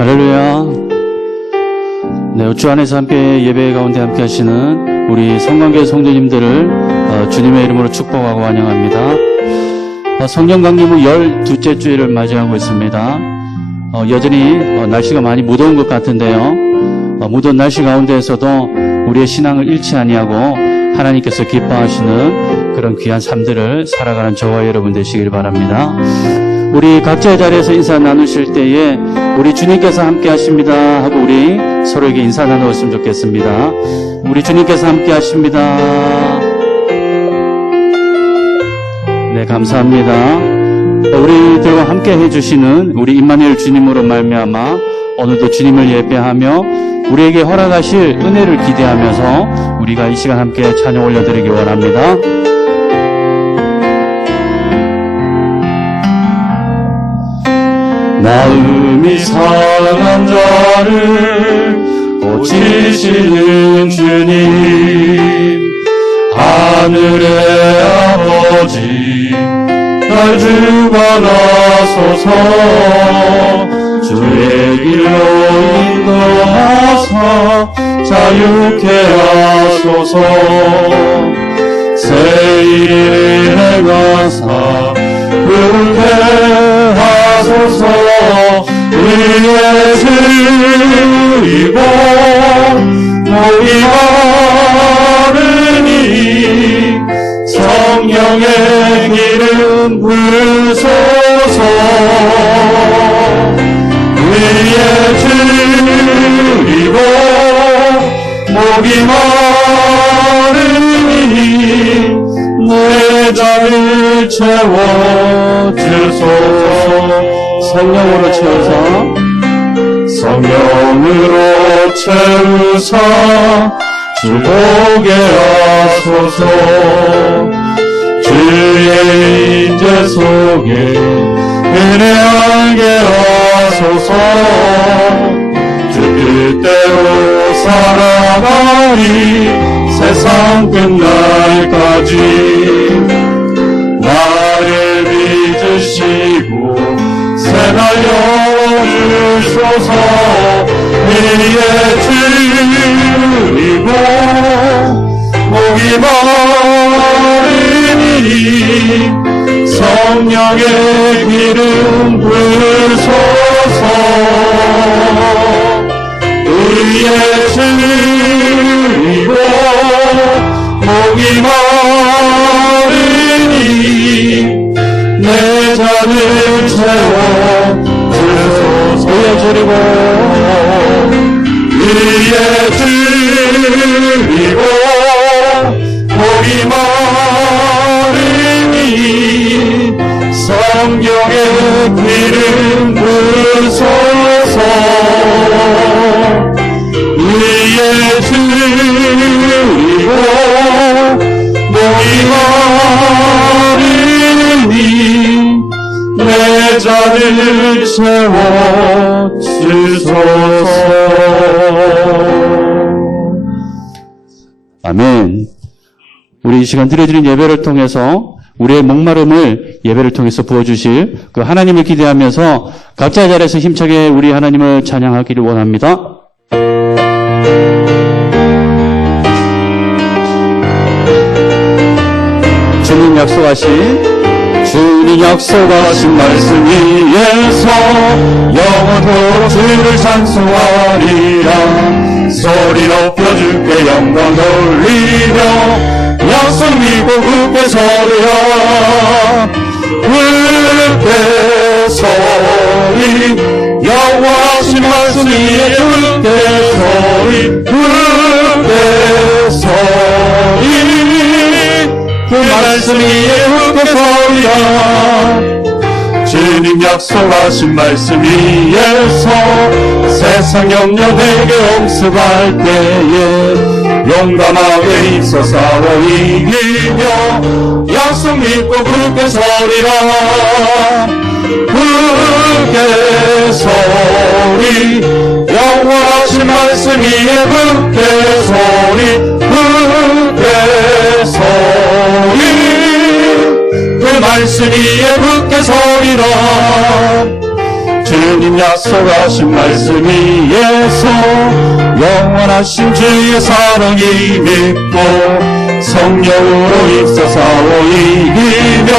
할렐루야. 네, 주 안에서 함께 예배 가운데 함께 하시는 우리 성관계 성도님들을 주님의 이름으로 축복하고 환영합니다. 성령 강림 후 12째 주일을 맞이하고 있습니다. 여전히 날씨가 많이 무더운 것 같은데요. 무더운 날씨 가운데에서도 우리의 신앙을 잃지 아니하고 하나님께서 기뻐하시는 그런 귀한 삶들을 살아가는 저와 여러분 되시길 바랍니다. 우리 각자의 자리에서 인사 나누실 때에 우리 주님께서 함께 하십니다 하고 우리 서로에게 인사 나누었으면 좋겠습니다. 우리 주님께서 함께 하십니다. 네, 감사합니다. 우리들과 함께 해주시는 우리 임마누엘 주님으로 말미암아 오늘도 주님을 예배하며 우리에게 허락하실 은혜를 기대하면서 우리가 이 시간 함께 찬양 올려드리기 원합니다. 마음이 상한 자를 고치시는 주님, 하늘의 아버지 날 주관하소서. 주의 길로 인도하사 자유케 하소서. 새 일을 행하사 부르게 하소서. 우리의 주이고 목이 마르니 성령의 기름 부으소서. 우리의 주이고 목이 마르니 내 잔을 채워주소서. 성령으로 채워서 성령으로 채우사 주보게 하소서. 주의 인재 속에 은혜하게 하소서. 주 뜻대로 살아가리 세상 끝날까지. 나를 빚으시고 새날 열어주소서. 우리의 주이고 목이 마르니 성령의 기름 부으소서. 우리의 주이고 목이 마르니 내 잔을 채워주소서. 우리의 주이고 목이 마르니 성령의 기름 부으소서. 우리의 주이고 목이 마르니 내 잔을 채워주소서. 아멘. 우리 이 시간 드려드린 예배를 통해서 우리의 목마름을 예배를 통해서 부어주실 그 하나님을 기대하면서 각자의 자리에서 힘차게 우리 하나님을 찬양하기를 원합니다. 주님 약속하신 말씀 위에서 영원토록 주를 찬송하리라. 소리 높여 주께 영광 돌리며 약속 믿고 굳게 서리라. 굳게 서리 여호와하신 말씀 위에 굳게 서리. 굳게 서리 그 말씀 위에 굳게 서리라. 주님 약속하신 말씀 위에서 세상 염려되게 옹습할 때에 용감하게 힘써 싸워 이기며 약속 믿고 굳게 서리라. 굳게 서리 영원하신 말씀 위에 굳게 서리. 굳게 서리 그 말씀 위에 굳게 서리라. 주 주님 약속하신 말씀 위에서 영원하신 주의 사랑이 믿고 성령으로 입사 싸워 이기며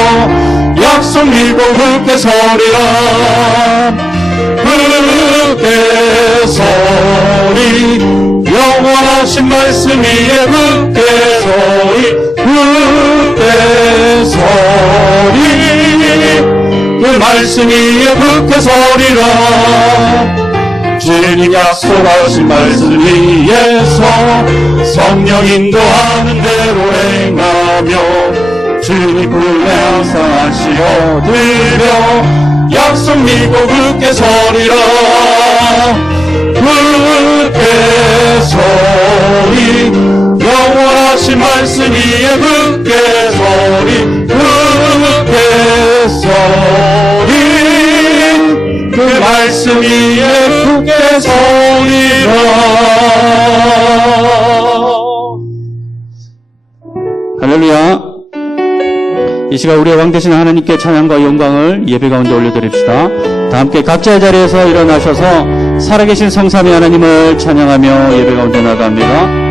약속 믿고 굳게 서리라. 굳게 서리 영원하신 말씀 위에 굳게 서리 굳게 서리 그 말씀 위에 굳게 서리라. 주님 약속하신 말씀 위에서 성령 인도하는 대로 행하며 주님 품에 항상 하시어드려 약속 믿고 굳게 서리라. 굳게 서리 영원하신 말씀 위에 굳게 서리 굳게 서리 그 말씀 위에 굳게 서리라. 할렐루야. 이 시간 우리의 왕 되신 하나님께 찬양과 영광을 예배 가운데 올려드립시다. 다 함께 각자의 자리에서 일어나셔서 살아계신 성삼위 하나님을 찬양하며 예배 가운데 나갑니다.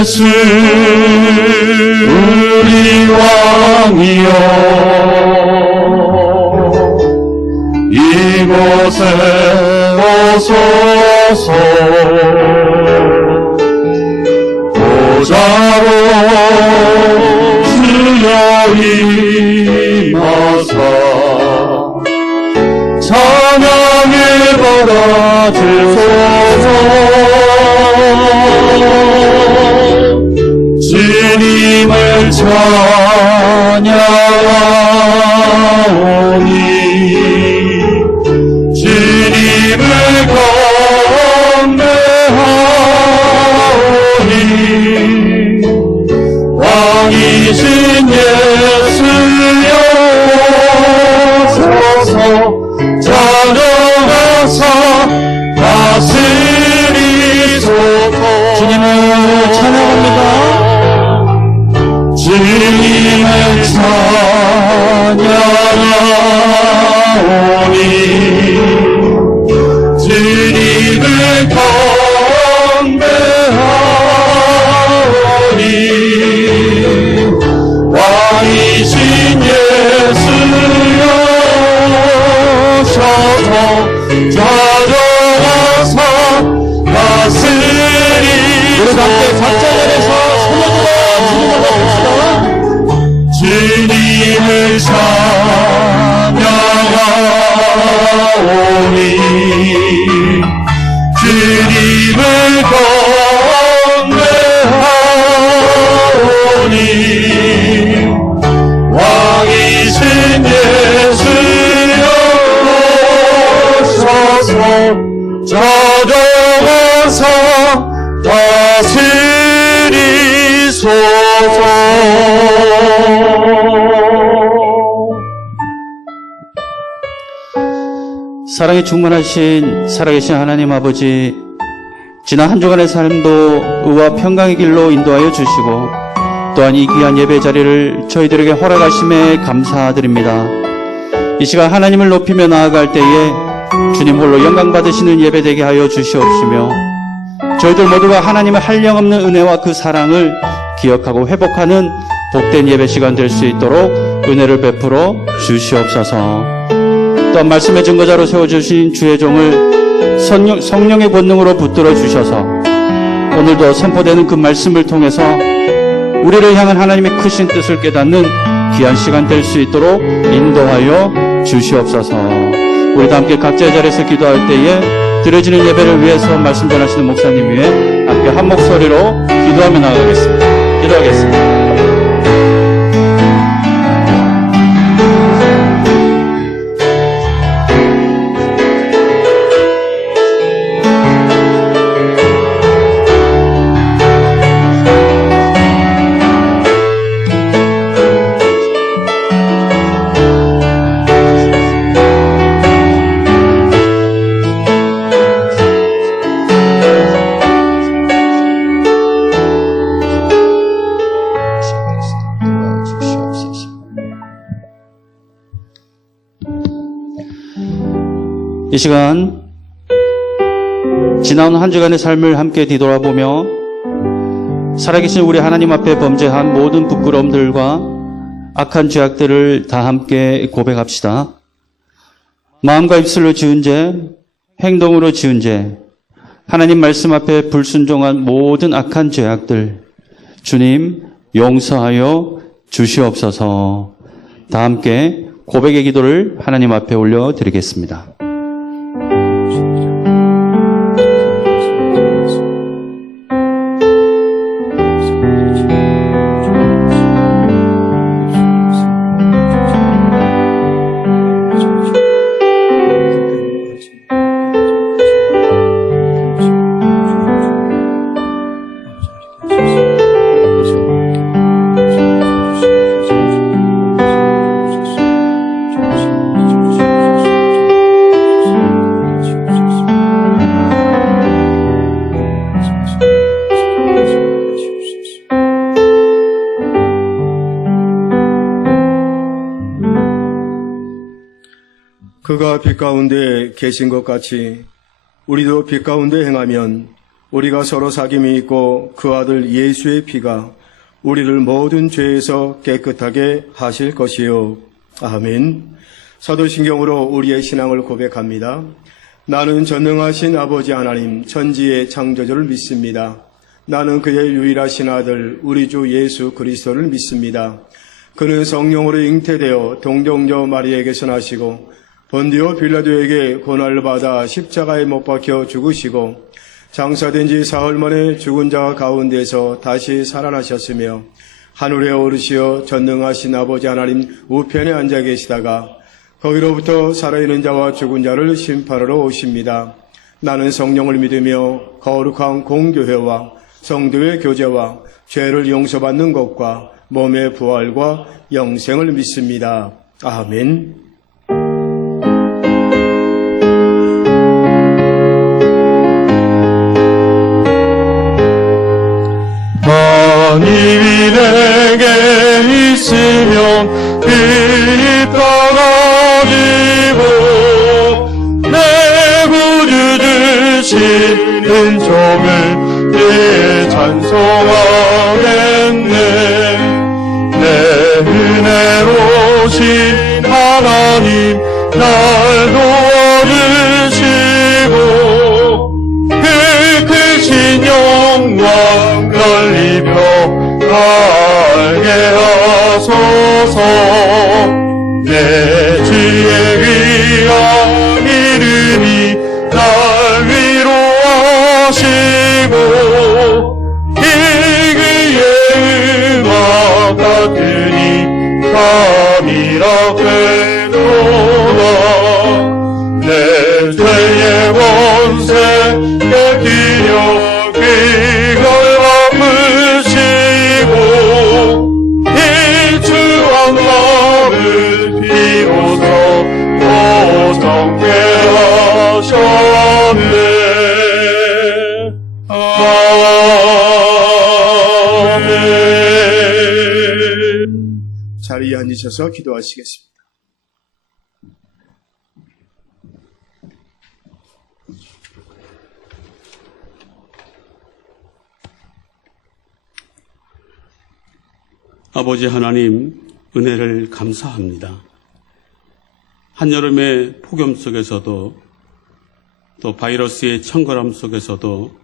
예수 우리 왕이여 이곳에 오소서 보좌로 주여 임하사 찬양을 받아주소서. 주님을 찬양하오니 주님을 경배하오니 왕이신 예수여 오소서 찬양하사 다스리소서. 주님을 찬양합니다. 주님을 찬양하오니 주님을 경배하오니 왕이신 예수여 오셔서 찬양하사 다스리. 우리 함께 각자 자리에서 손을 주님을 찬양하오니 주님을 경배하오니 왕이신 예수여 오셔서 찬양하사 다스리소서. 사랑에 충만하신 살아계신 하나님 아버지, 지난 한 주간의 삶도 의와 평강의 길로 인도하여 주시고 또한 이 귀한 예배 자리를 저희들에게 허락하심에 감사드립니다. 이 시간 하나님을 높이며 나아갈 때에 주님 홀로 영광 받으시는 예배 되게 하여 주시옵시며 저희들 모두가 하나님의 한량없는 은혜와 그 사랑을 기억하고 회복하는 복된 예배 시간 될 수 있도록 은혜를 베풀어 주시옵소서. 또한 말씀의 증거자로 세워주신 주의 종을 성령의 권능으로 붙들어 주셔서 오늘도 선포되는 그 말씀을 통해서 우리를 향한 하나님의 크신 뜻을 깨닫는 귀한 시간 될 수 있도록 인도하여 주시옵소서. 우리도 함께 각자의 자리에서 기도할 때에 드려지는 예배를 위해서 말씀 전하시는 목사님 위해 함께 한 목소리로 기도하며 나가겠습니다. 기도하겠습니다. 시간 지나온 한 주간의 삶을 함께 뒤돌아보며 살아계신 우리 하나님 앞에 범죄한 모든 부끄러움들과 악한 죄악들을 다 함께 고백합시다. 마음과 입술로 지은 죄, 행동으로 지은 죄, 하나님 말씀 앞에 불순종한 모든 악한 죄악들, 주님 용서하여 주시옵소서. 다 함께 고백의 기도를 하나님 앞에 올려드리겠습니다. 그가 빛 가운데 계신 것 같이 우리도 빛 가운데 행하면 우리가 서로 사귐이 있고 그 아들 예수의 피가 우리를 모든 죄에서 깨끗하게 하실 것이요. 아멘. 사도신경으로 우리의 신앙을 고백합니다. 나는 전능하신 아버지 하나님 천지의 창조주를 믿습니다. 나는 그의 유일하신 아들 우리 주 예수 그리스도를 믿습니다. 그는 성령으로 잉태되어 동정녀 마리에게서 나시고 본디오 빌라도에게 고난을 받아 십자가에 못 박혀 죽으시고 장사된 지 사흘 만에 죽은 자 가운데서 다시 살아나셨으며 하늘에 오르시어 전능하신 아버지 하나님 우편에 앉아 계시다가 거기로부터 살아있는 자와 죽은 자를 심판하러 오십니다. 나는 성령을 믿으며 거룩한 공교회와 성도의 교제와 죄를 용서받는 것과 몸의 부활과 영생을 믿습니다. 아멘. 하나님이 내게 있으면 빛 가지고 내 구주 주신 은총을 내 찬송하겠네. 내 은혜로우신 하나님 날 도와주시고 그 크신 영광 입혀 알게 하소서. 내 주의 귀한 이름이 날 위로하시고 이 귀의 음악 같으니 감이라 꿰도다. 내 죄의 원세 깨뜨려 귀걸 아프시고 이 추한 마음을 비로소 보성케 하셨네. 아멘. 자리에 앉으셔서 기도하시겠습니다. 아버지 하나님, 은혜를 감사합니다. 한여름의 폭염 속에서도 또 바이러스의 청결함 속에서도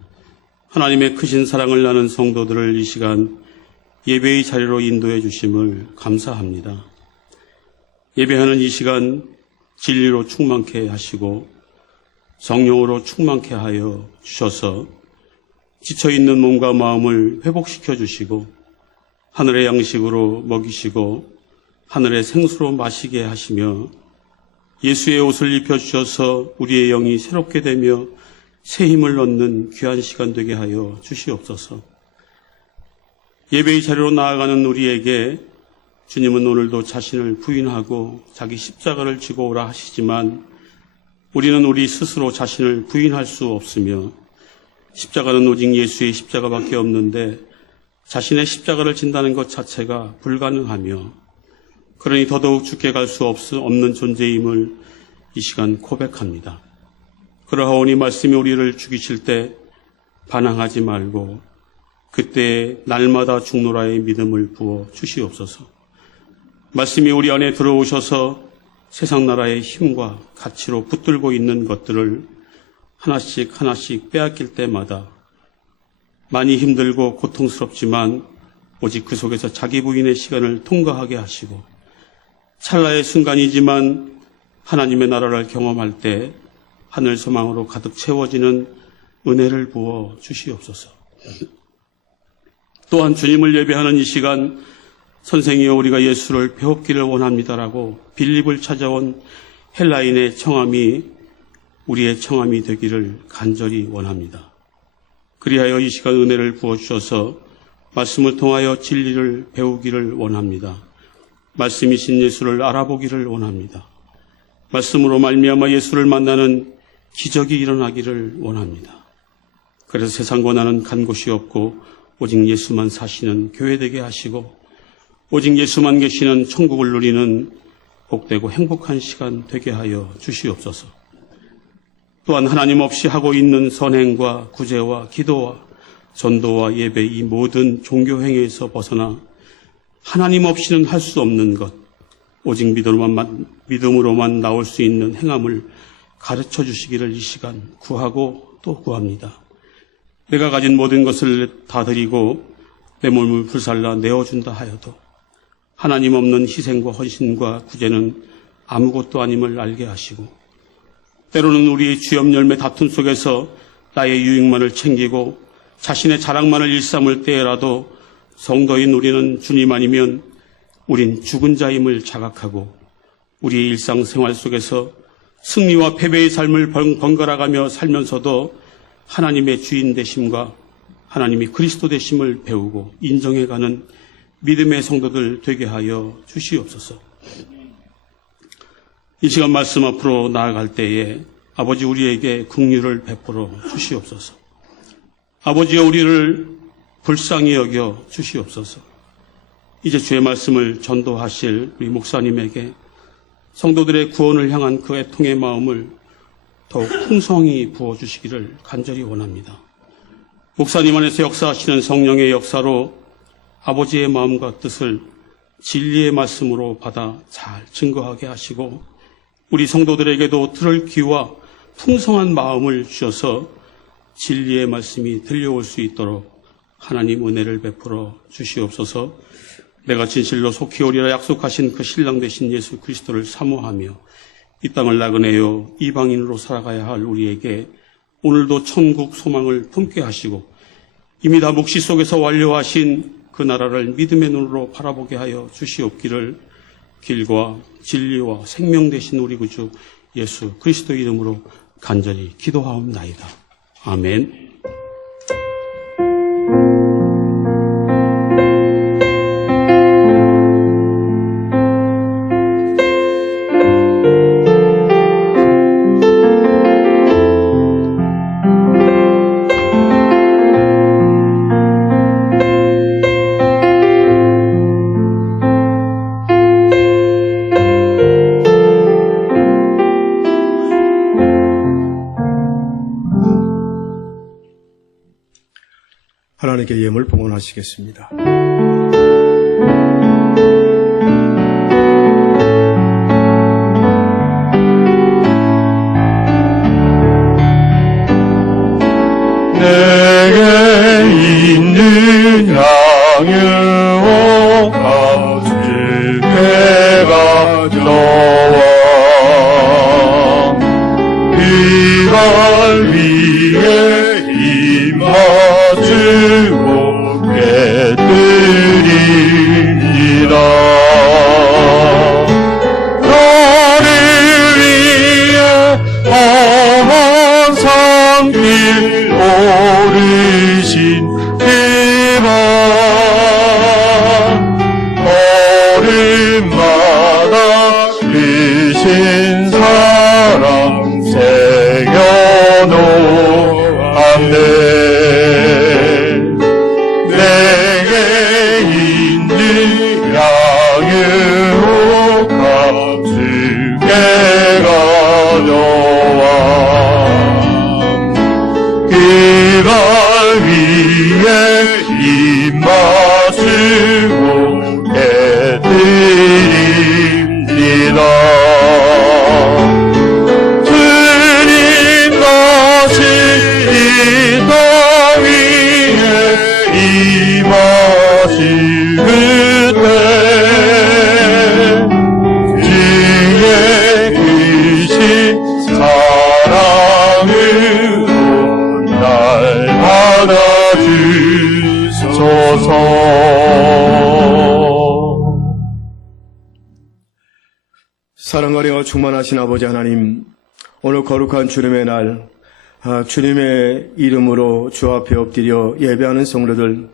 하나님의 크신 사랑을 나눈 성도들을 이 시간 예배의 자리로 인도해 주심을 감사합니다. 예배하는 이 시간 진리로 충만케 하시고 성령으로 충만케 하여 주셔서 지쳐있는 몸과 마음을 회복시켜 주시고 하늘의 양식으로 먹이시고 하늘의 생수로 마시게 하시며 예수의 옷을 입혀주셔서 우리의 영이 새롭게 되며 새 힘을 얻는 귀한 시간 되게 하여 주시옵소서. 예배의 자리로 나아가는 우리에게 주님은 오늘도 자신을 부인하고 자기 십자가를 지고 오라 하시지만 우리는 우리 스스로 자신을 부인할 수 없으며 십자가는 오직 예수의 십자가밖에 없는데 자신의 십자가를 진다는 것 자체가 불가능하며 그러니 더더욱 죽게 갈 수 없는 존재임을 이 시간 고백합니다. 그러하오니 말씀이 우리를 죽이실 때 반항하지 말고 그때 날마다 죽노라의 믿음을 부어 주시옵소서. 말씀이 우리 안에 들어오셔서 세상 나라의 힘과 가치로 붙들고 있는 것들을 하나씩 하나씩 빼앗길 때마다 많이 힘들고 고통스럽지만 오직 그 속에서 자기 부인의 시간을 통과하게 하시고 찰나의 순간이지만 하나님의 나라를 경험할 때 하늘 소망으로 가득 채워지는 은혜를 부어 주시옵소서. 또한 주님을 예배하는 이 시간 선생이여 우리가 예수를 배웠기를 원합니다라고 빌립을 찾아온 헬라인의 청함이 우리의 청함이 되기를 간절히 원합니다. 그리하여 이 시간 은혜를 부어주셔서 말씀을 통하여 진리를 배우기를 원합니다. 말씀이신 예수를 알아보기를 원합니다. 말씀으로 말미암아 예수를 만나는 기적이 일어나기를 원합니다. 그래서 세상과 나는 간 곳이 없고 오직 예수만 사시는 교회 되게 하시고 오직 예수만 계시는 천국을 누리는 복되고 행복한 시간 되게 하여 주시옵소서. 또한 하나님 없이 하고 있는 선행과 구제와 기도와 전도와 예배 이 모든 종교 행위에서 벗어나 하나님 없이는 할 수 없는 것, 오직 믿음으로만 나올 수 있는 행함을 가르쳐 주시기를 이 시간 구하고 또 구합니다. 내가 가진 모든 것을 다 드리고 내 몸을 불살라 내어준다 하여도 하나님 없는 희생과 헌신과 구제는 아무것도 아님을 알게 하시고 때로는 우리의 주염 열매 다툼 속에서 나의 유익만을 챙기고 자신의 자랑만을 일삼을 때라도 성도인 우리는 주님 아니면 우린 죽은 자임을 자각하고 우리의 일상생활 속에서 승리와 패배의 삶을 번갈아가며 살면서도 하나님의 주인 되심과 하나님이 그리스도 되심을 배우고 인정해가는 믿음의 성도들 되게 하여 주시옵소서. 이 시간 말씀 앞으로 나아갈 때에 아버지 우리에게 긍휼을 베풀어 주시옵소서. 아버지여 우리를 불쌍히 여겨 주시옵소서. 이제 주의 말씀을 전도하실 우리 목사님에게 성도들의 구원을 향한 그 애통의 마음을 더욱 풍성히 부어주시기를 간절히 원합니다. 목사님 안에서 역사하시는 성령의 역사로 아버지의 마음과 뜻을 진리의 말씀으로 받아 잘 증거하게 하시고 우리 성도들에게도 들을 귀와 풍성한 마음을 주셔서 진리의 말씀이 들려올 수 있도록 하나님 은혜를 베풀어 주시옵소서. 내가 진실로 속히 오리라 약속하신 그 신랑 되신 예수 그리스도를 사모하며 이 땅을 나그네요 이방인으로 살아가야 할 우리에게 오늘도 천국 소망을 품게 하시고 이미 다 묵시 속에서 완료하신 그 나라를 믿음의 눈으로 바라보게 하여 주시옵기를 길과 진리와 생명 되신 우리 구주 예수 그리스도 이름으로 간절히 기도하옵나이다. 아멘. 하나님께 예물 봉헌하시겠습니다. 내게 있는 양으로 주께 가져와 이발 위에 입맞추고 깨뜨리리라. 나를 위해 험한 산길 오르신 이만 걸음마다 크신 사랑 새겨놓았네. 내게 있는 양으로 값주게 가져와 주옵소서. 사랑과 은혜가 충만하신 아버지 하나님, 오늘 거룩한 주님의 날, 주님의 이름으로 주 앞에 엎드려 예배하는 성도들,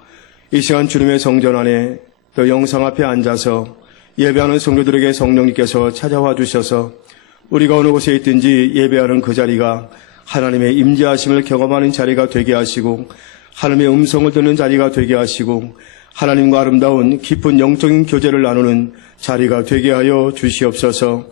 이 시간 주님의 성전 안에 또 영상 앞에 앉아서 예배하는 성도들에게 성령님께서 찾아와 주셔서 우리가 어느 곳에 있든지 예배하는 그 자리가 하나님의 임재하심을 경험하는 자리가 되게 하시고 하나님의 음성을 듣는 자리가 되게 하시고 하나님과 아름다운 깊은 영적인 교제를 나누는 자리가 되게 하여 주시옵소서.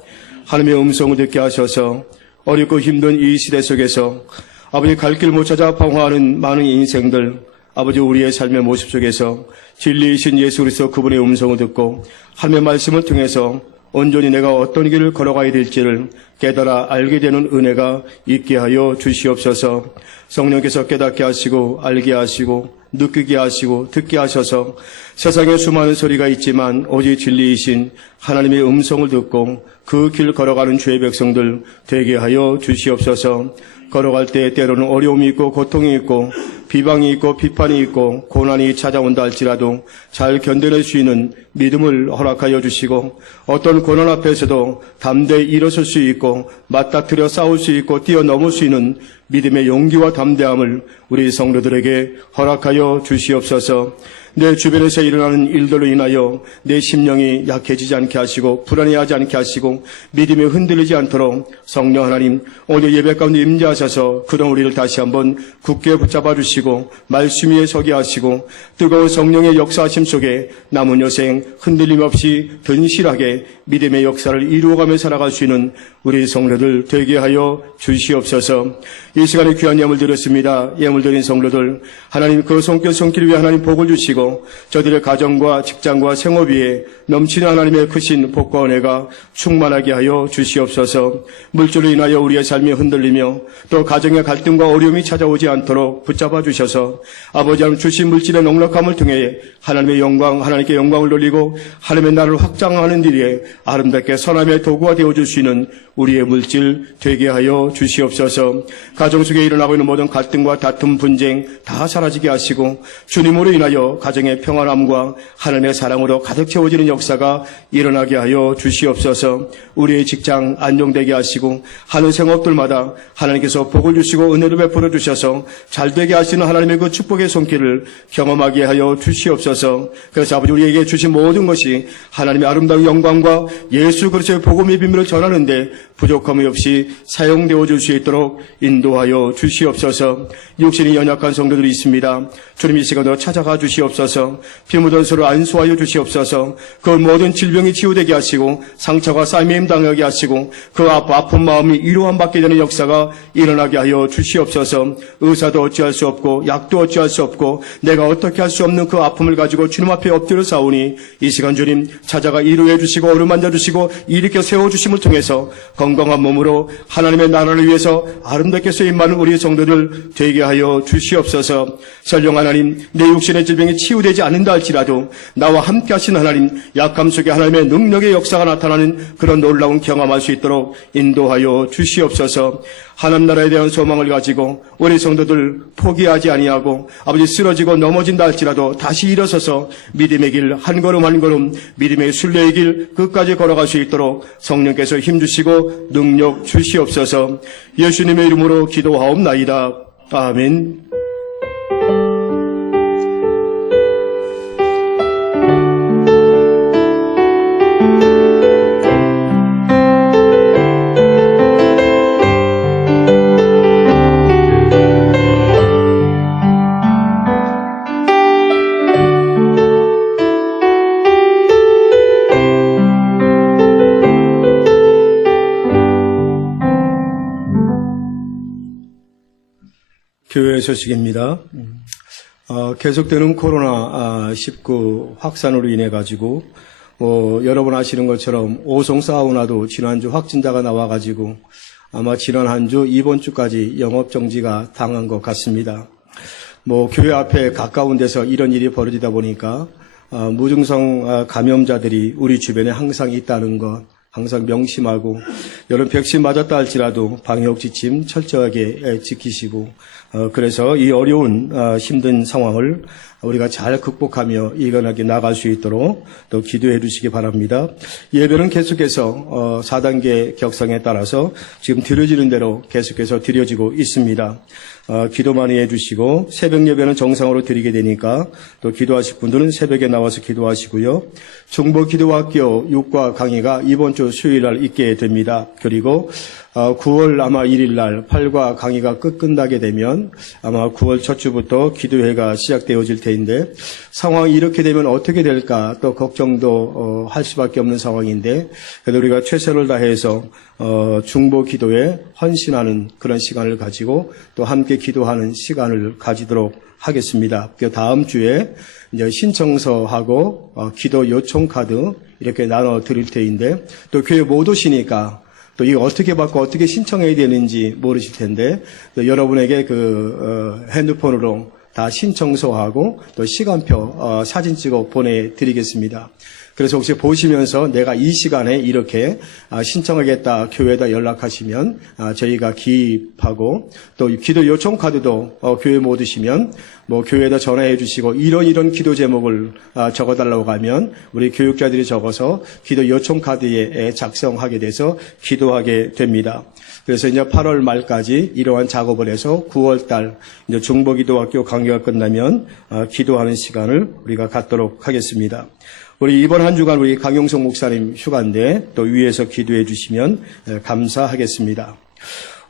하나님의 음성을 듣게 하셔서 어렵고 힘든 이 시대 속에서 아버지 갈 길 못 찾아 방황하는 많은 인생들, 아버지 우리의 삶의 모습 속에서 진리이신 예수 그리스도 그분의 음성을 듣고 하나님의 말씀을 통해서 온전히 내가 어떤 길을 걸어가야 될지를 깨달아 알게 되는 은혜가 있게 하여 주시옵소서. 성령께서 깨닫게 하시고 알게 하시고 느끼게 하시고 듣게 하셔서 세상에 수많은 소리가 있지만 오직 진리이신 하나님의 음성을 듣고 그 길 걸어가는 주의 백성들 되게 하여 주시옵소서. 걸어갈 때 때로는 어려움이 있고 고통이 있고 비방이 있고 비판이 있고 고난이 찾아온다 할지라도 잘 견뎌낼 수 있는 믿음을 허락하여 주시고 어떤 고난 앞에서도 담대히 일어설 수 있고 맞닥뜨려 싸울 수 있고 뛰어넘을 수 있는 믿음의 용기와 담대함을 우리 성도들에게 허락하여 주시옵소서. 내 주변에서 일어나는 일들로 인하여 내 심령이 약해지지 않게 하시고 불안해하지 않게 하시고 믿음이 흔들리지 않도록 성령 하나님 오늘 예배 가운데 임재하셔서 그런 우리를 다시 한번 굳게 붙잡아 주시고 말씀 위에 서게 하시고 뜨거운 성령의 역사하심 속에 남은 여생 흔들림 없이 든실하게 믿음의 역사를 이루어가며 살아갈 수 있는 우리 성도들 되게 하여 주시옵소서. 이 시간에 귀한 예물 드렸습니다. 예물 드린 성도들 하나님 그 손길 손길 위에 하나님 복을 주시고 저들의 가정과 직장과 생업 위에 넘치는 하나님의 크신 복과 은혜가 충만하게 하여 주시옵소서. 물질로 인하여 우리의 삶이 흔들리며 또 가정의 갈등과 어려움이 찾아오지 않도록 붙잡아 주셔서 아버지 하나님 주신 물질의 넉넉함을 통해 하나님의 영광 하나님께 영광을 돌리고 하나님의 나라를 확장하는 일에 아름답게 선함의 도구가 되어줄 수 있는 우리의 물질 되게 하여 주시옵소서. 가정 속에 일어나고 있는 모든 갈등과 다툼 분쟁 다 사라지게 하시고 주님으로 인하여 가정의 평안함과 하나님의 사랑으로 가득 채워지는 역사가 일어나게 하여 주시옵소서. 우리의 직장 안정되게 하시고 하는 생업들마다 하나님께서 복을 주시고 은혜를 베풀어 주셔서 잘되게 하시는 하나님의 그 축복의 손길을 경험하게 하여 주시옵소서. 그래서 아버지 우리에게 주신 모든 것이 하나님의 아름다운 영광과 예수 그리스도의 복음의 비밀을 전하는데 부족함이 없이 사용되어 줄 수 있도록 인도하여 주시옵소서. 육신이 연약한 성도들이 있습니다. 주님 이 시간으로 찾아가 주시옵소서. 피 묻은 서로 안수하여 주시옵소서. 그 모든 질병이 치유되게 하시고 상처가 쌓임 당하게 하시고 그 아픈 마음이 위로함 받게 되는 역사가 일어나게 하여 주시옵소서. 의사도 어찌할 수 없고 약도 어찌할 수 없고 내가 어떻게 할 수 없는 그 아픔을 가지고 주님 앞에 엎드려 싸우니 이 시간 주님 찾아가 이루해 주시고 어루만져 주시고 일으켜 세워주심을 통해서 건강한 몸으로 하나님의 나라를 위해서 아름답게 쓰임받는 우리 성도들 되게 하여 주시옵소서. 설령 하나님 내 육신의 질병이 치유되지 않는다 할지라도 나와 함께 하신 하나님 약함 속에 하나님의 능력의 역사가 나타나는 그런 놀라운 경험할 수 있도록 인도하여 주시옵소서. 하나님 나라에 대한 소망을 가지고 우리 성도들 포기하지 아니하고 아버지 쓰러지고 넘어진다 할지라도 다시 일어서서 믿음의 길 한 걸음 한 걸음 믿음의 순례의 길 끝까지 걸어갈 수 있도록 성령께서 힘주시고 능력 주시옵소서. 예수님의 이름으로 기도하옵나이다. 아멘. 교회 소식입니다. 계속되는 코로나19 확산으로 인해 가지고 여러분 아시는 것처럼 오송 사우나도 지난주 확진자가 나와가지고 아마 지난 한 주 이번 주까지 영업 정지가 당한 것 같습니다. 교회 앞에 가까운 데서 이런 일이 벌어지다 보니까 무증상 감염자들이 우리 주변에 항상 있다는 것 항상 명심하고 여러분 백신 맞았다 할지라도 방역 지침 철저하게 지키시고 그래서 이 어려운 힘든 상황을 우리가 잘 극복하며 이겨나게 나갈 수 있도록 또 기도해 주시기 바랍니다. 예배는 계속해서 4단계 격상에 따라서 지금 드려지는 대로 계속해서 드려지고 있습니다. 기도 많이 해주시고 새벽 예배는 정상으로 드리게 되니까 또 기도하실 분들은 새벽에 나와서 기도하시고요. 중보기도학교 6과 강의가 이번 주 수요일 날 있게 됩니다. 그리고 9월 아마 1일 날 8과 강의가 끝나게 되면 아마 9월 첫 주부터 기도회가 시작되어질 텐데 상황이 이렇게 되면 어떻게 될까 또 걱정도 할 수밖에 없는 상황인데 그래도 우리가 최선을 다해서 중보 기도에 헌신하는 그런 시간을 가지고 또 함께 기도하는 시간을 가지도록 하겠습니다. 그 다음 주에 이제 신청서하고 기도 요청 카드 이렇게 나눠 드릴 테인데 또 교회 못 오시니까 또 이거 어떻게 받고 어떻게 신청해야 되는지 모르실 텐데 또 여러분에게 핸드폰으로 다 신청서하고 또 시간표 사진 찍어 보내드리겠습니다. 그래서 혹시 보시면서 내가 이 시간에 이렇게 신청하겠다 교회에다 연락하시면 저희가 기입하고 또 기도 요청 카드도 교회 못 오시면 뭐 교회에다 전화해 주시고 이런 기도 제목을 적어달라고 하면 우리 교육자들이 적어서 기도 요청 카드에 작성하게 돼서 기도하게 됩니다. 그래서 이제 8월 말까지 이러한 작업을 해서 9월 달 이제 중보기도학교 강의가 끝나면 기도하는 시간을 우리가 갖도록 하겠습니다. 우리 이번 한 주간 우리 강용석 목사님 휴가인데 또 위에서 기도해 주시면 감사하겠습니다.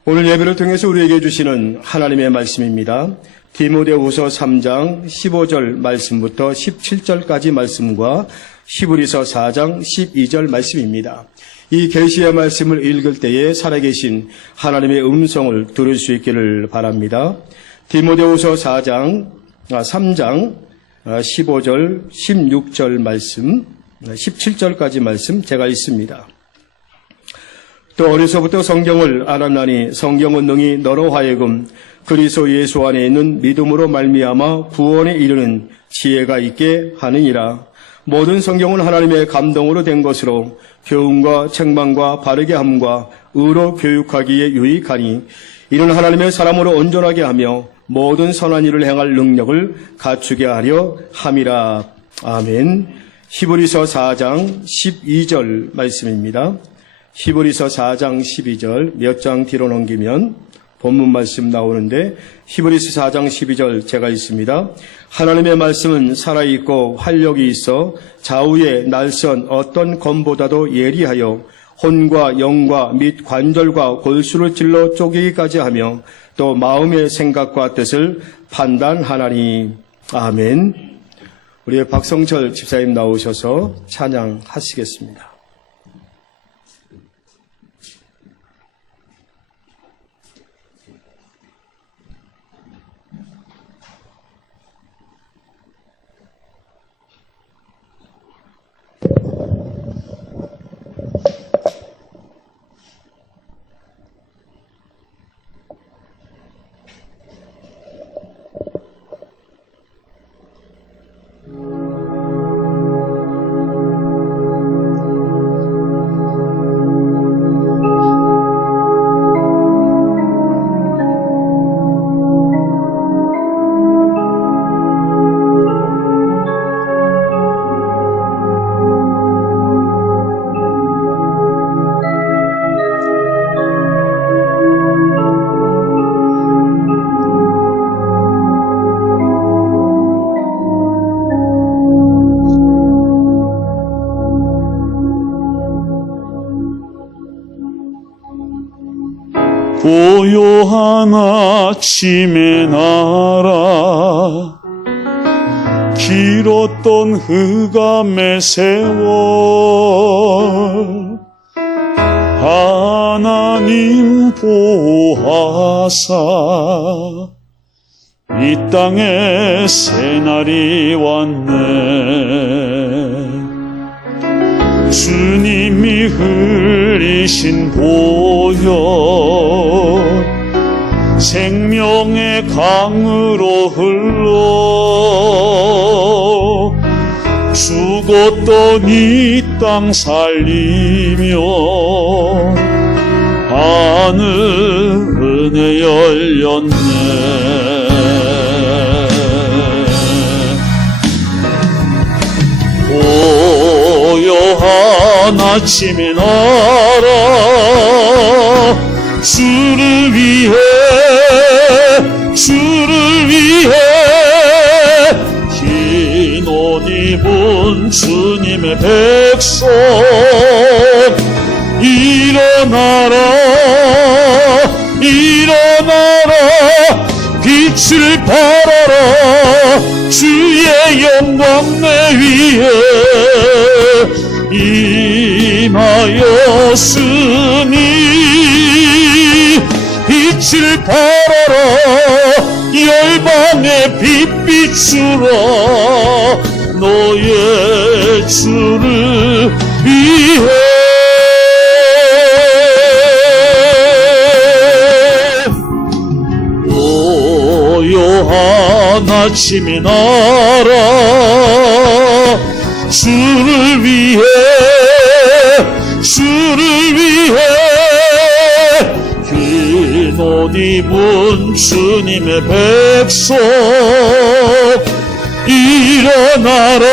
오늘 예배를 통해서 우리에게 주시는 하나님의 말씀입니다. 디모데후서 3장 15절 말씀부터 17절까지 말씀과 히브리서 4장 12절 말씀입니다. 이 계시의 말씀을 읽을 때에 살아계신 하나님의 음성을 들을 수 있기를 바랍니다. 디모데후서 3장 15절, 16절 말씀, 17절까지 말씀 제가 읽습니다. 또 어려서부터 성경을 알았나니 성경은 능히 너로 하여금 그리스도 예수 안에 있는 믿음으로 말미암아 구원에 이르는 지혜가 있게 하느니라. 모든 성경은 하나님의 감동으로 된 것으로 교훈과 책망과 바르게 함과 의로 교육하기에 유익하니 이는 하나님의 사람으로 온전하게 하며 모든 선한 일을 행할 능력을 갖추게 하려 함이라. 아멘. 히브리서 4장 12절 말씀입니다. 히브리서 4장 12절 몇 장 뒤로 넘기면 본문 말씀 나오는데 히브리서 4장 12절 제가 읽습니다. 하나님의 말씀은 살아있고 활력이 있어 좌우의 날선 어떤 검보다도 예리하여 혼과 영과 및 관절과 골수를 찔러 쪼개기까지 하며 또 마음의 생각과 뜻을 판단하나니. 아멘. 우리 박성철 집사님 나오셔서 찬양하시겠습니다. 고요한 아침의 나라 길었던 흑암의 세월 하나님 보호하사 이 땅에 새날이 왔네. 주님이 흘리신 보혈 생명의 강으로 흘러 죽었던 이 땅 살리며 하늘 은혜 열렸네. 요요한 아침의 나라 주를 위해 흰 옷 입은 주님의 백성 일어나라 빛을 발하라 주의 영광 내 위에 임하였으니 빛을 발하라 열방의 빛 비추라 너의 주를 위해 요요한 아침의 나라 주를 위해 흰 옷 입은 주님의 백성 일어나라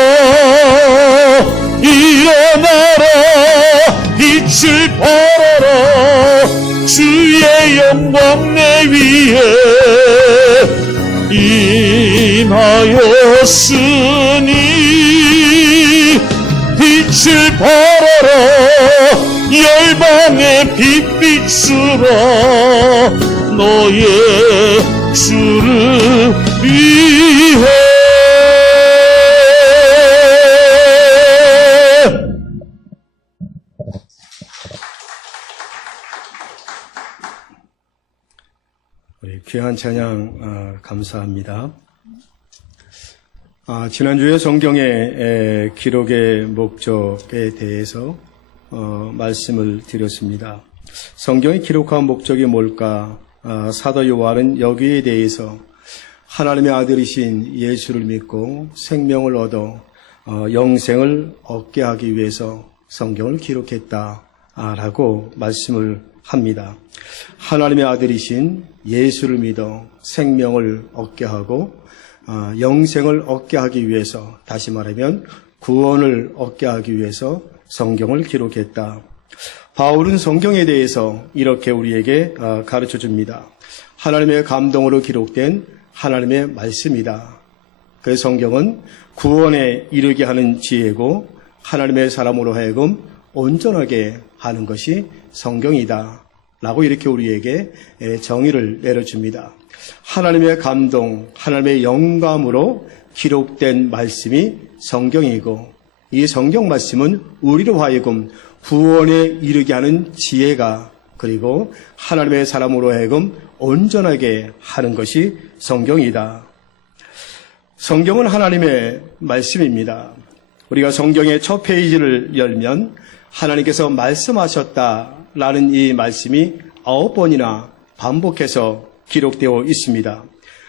빛을 발하라 주의 영광 내 위에 임하였으니 빛을 발하라 열방의 빛 비추라 너의 주를 위해 우리 귀한 찬양 감사합니다. 지난주에 성경의 기록의 목적에 대해서 말씀을 드렸습니다. 성경이 기록한 목적이 뭘까? 사도 요한은 여기에 대해서 하나님의 아들이신 예수를 믿고 생명을 얻어 영생을 얻게 하기 위해서 성경을 기록했다라고 말씀을 합니다. 하나님의 아들이신 예수를 믿어 생명을 얻게 하고 영생을 얻게 하기 위해서, 다시 말하면 구원을 얻게 하기 위해서 성경을 기록했다. 바울은 성경에 대해서 이렇게 우리에게 가르쳐 줍니다. 하나님의 감동으로 기록된 하나님의 말씀이다. 그 성경은 구원에 이르게 하는 지혜고 하나님의 사람으로 하여금 온전하게 하는 것이 성경이다 라고 이렇게 우리에게 정의를 내려줍니다. 하나님의 감동, 하나님의 영감으로 기록된 말씀이 성경이고 이 성경 말씀은 우리로 하여금 구원에 이르게 하는 지혜가, 그리고 하나님의 사람으로 하여금 온전하게 하는 것이 성경이다. 성경은 하나님의 말씀입니다. 우리가 성경의 첫 페이지를 열면 하나님께서 말씀하셨다라는 이 말씀이 9번이나 반복해서 기록되어 있습니다.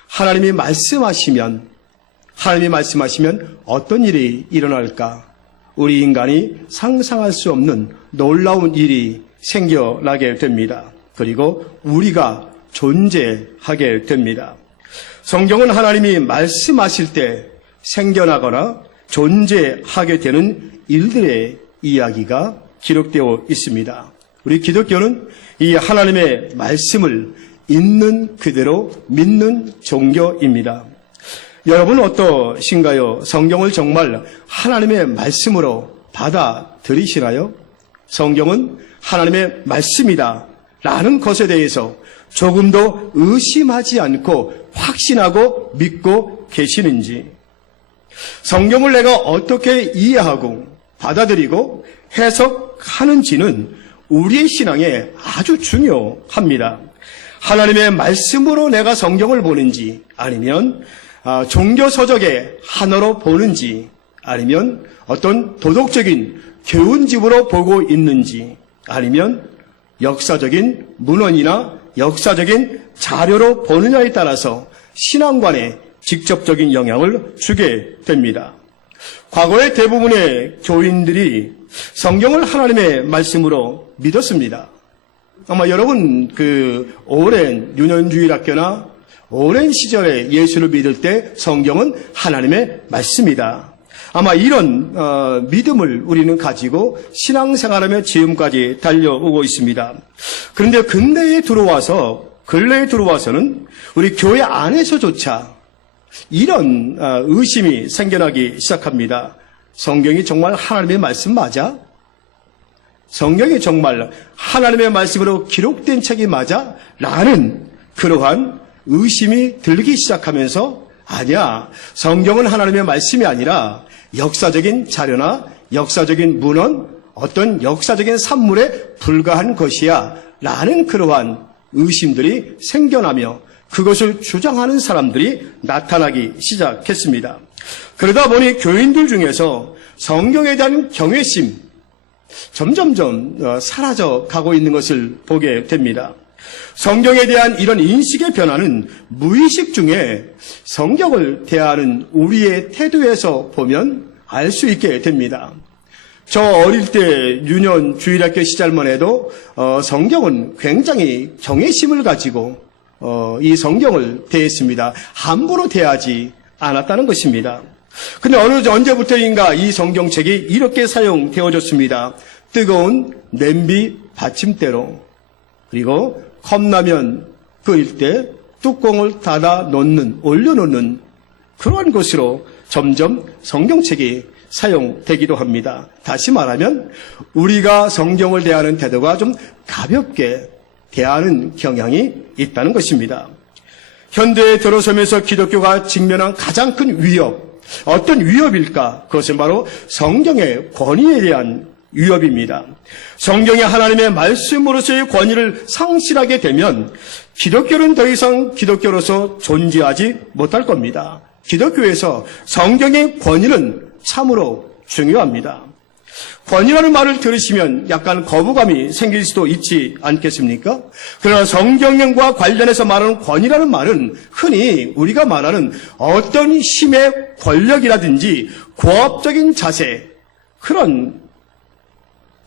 하나님이 말씀하시면 어떤 일이 일어날까? 우리 인간이 상상할 수 없는 놀라운 일이 생겨나게 됩니다. 그리고 우리가 존재하게 됩니다. 성경은 하나님이 말씀하실 때 생겨나거나 존재하게 되는 일들의 이야기가 기록되어 있습니다. 우리 기독교는 이 하나님의 말씀을 있는 그대로 믿는 종교입니다. 여러분 어떠신가요? 성경을 정말 하나님의 말씀으로 받아들이시나요? 성경은 하나님의 말씀이다 라는 것에 대해서 조금도 의심하지 않고 확신하고 믿고 계시는지, 성경을 내가 어떻게 이해하고 받아들이고 해석하는지는 우리의 신앙에 아주 중요합니다. 하나님의 말씀으로 내가 성경을 보는지, 아니면 종교서적의 하나로 보는지, 아니면 어떤 도덕적인 교훈집으로 보고 있는지, 아니면 역사적인 문헌이나 역사적인 자료로 보느냐에 따라서 신앙관에 직접적인 영향을 주게 됩니다. 과거의 대부분의 교인들이 성경을 하나님의 말씀으로 믿었습니다. 아마 여러분 오랜 유년주일학교나 오랜 시절에 예수를 믿을 때 성경은 하나님의 말씀이다. 아마 이런 믿음을 우리는 가지고 신앙생활하며 지금까지 달려오고 있습니다. 그런데 근래에 들어와서는 우리 교회 안에서조차 이런 의심이 생겨나기 시작합니다. 성경이 정말 하나님의 말씀 맞아? 성경이 정말 하나님의 말씀으로 기록된 책이 맞아? 라는 그러한 의심이 들기 시작하면서 아니야, 성경은 하나님의 말씀이 아니라 역사적인 자료나 역사적인 문헌, 어떤 역사적인 산물에 불과한 것이야 라는 그러한 의심들이 생겨나며 그것을 주장하는 사람들이 나타나기 시작했습니다. 그러다 보니 교인들 중에서 성경에 대한 경외심 점점점 사라져 가고 있는 것을 보게 됩니다. 성경에 대한 이런 인식의 변화는 무의식 중에 성경을 대하는 우리의 태도에서 보면 알 수 있게 됩니다. 저 어릴 때 유년 주일학교 시절만 해도 성경은 굉장히 경외심을 가지고 이 성경을 대했습니다. 함부로 대하지 않았다는 것입니다. 근데 언제부터인가 이 성경책이 이렇게 사용되어졌습니다. 뜨거운 냄비 받침대로, 그리고 컵라면 끓일 때 뚜껑을 닫아 올려놓는 그런 것으로 점점 성경책이 사용되기도 합니다. 다시 말하면 우리가 성경을 대하는 태도가 좀 가볍게 대하는 경향이 있다는 것입니다. 현대에 들어서면서 기독교가 직면한 가장 큰 위협, 어떤 위협일까? 그것은 바로 성경의 권위에 대한 위협입니다. 성경의 하나님의 말씀으로서의 권위를 상실하게 되면 기독교는 더 이상 기독교로서 존재하지 못할 겁니다. 기독교에서 성경의 권위는 참으로 중요합니다. 권위라는 말을 들으시면 약간 거부감이 생길 수도 있지 않겠습니까? 그러나 성경과 관련해서 말하는 권위라는 말은 흔히 우리가 말하는 어떤 힘의 권력이라든지 고압적인 자세, 그런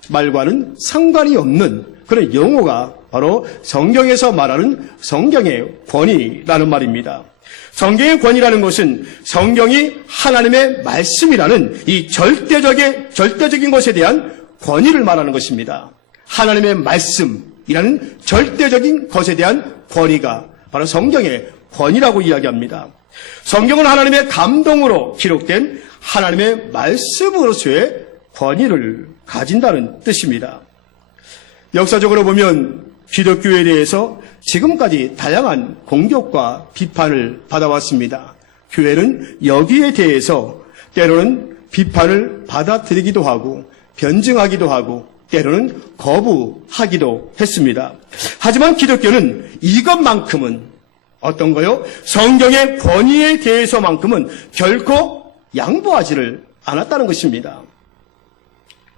말과는 상관이 없는 그런 용어가 바로 성경에서 말하는 성경의 권위라는 말입니다. 성경의 권위라는 것은 성경이 하나님의 말씀이라는 이 절대적인 것에 대한 권위를 말하는 것입니다. 하나님의 말씀이라는 절대적인 것에 대한 권위가 바로 성경의 권위라고 이야기합니다. 성경은 하나님의 감동으로 기록된 하나님의 말씀으로서의 권위를 가진다는 뜻입니다. 역사적으로 보면 기독교에 대해서 지금까지 다양한 공격과 비판을 받아왔습니다. 교회는 여기에 대해서 때로는 비판을 받아들이기도 하고 변증하기도 하고 때로는 거부하기도 했습니다. 하지만 기독교는 이것만큼은 어떤 거요? 성경의 권위에 대해서만큼은 결코 양보하지를 않았다는 것입니다.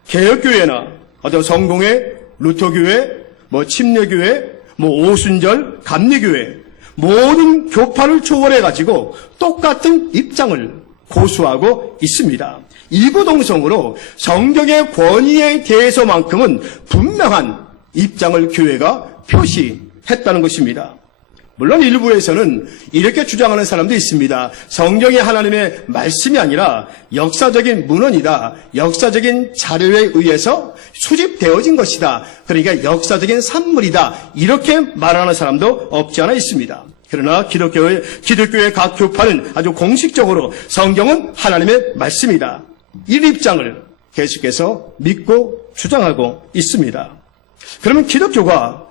개혁교회나 어떤 성공회, 루터교회, 침례교회, 오순절, 감리교회 모든 교파를 초월해가지고 똑같은 입장을 고수하고 있습니다. 이구동성으로 성경의 권위에 대해서만큼은 분명한 입장을 교회가 표시했다는 것입니다. 물론 일부에서는 이렇게 주장하는 사람도 있습니다. 성경이 하나님의 말씀이 아니라 역사적인 문헌이다. 역사적인 자료에 의해서 수집되어진 것이다. 그러니까 역사적인 산물이다. 이렇게 말하는 사람도 없지 않아 있습니다. 그러나 기독교의 각 교파는 아주 공식적으로 성경은 하나님의 말씀이다. 이 입장을 계속해서 믿고 주장하고 있습니다. 그러면 기독교가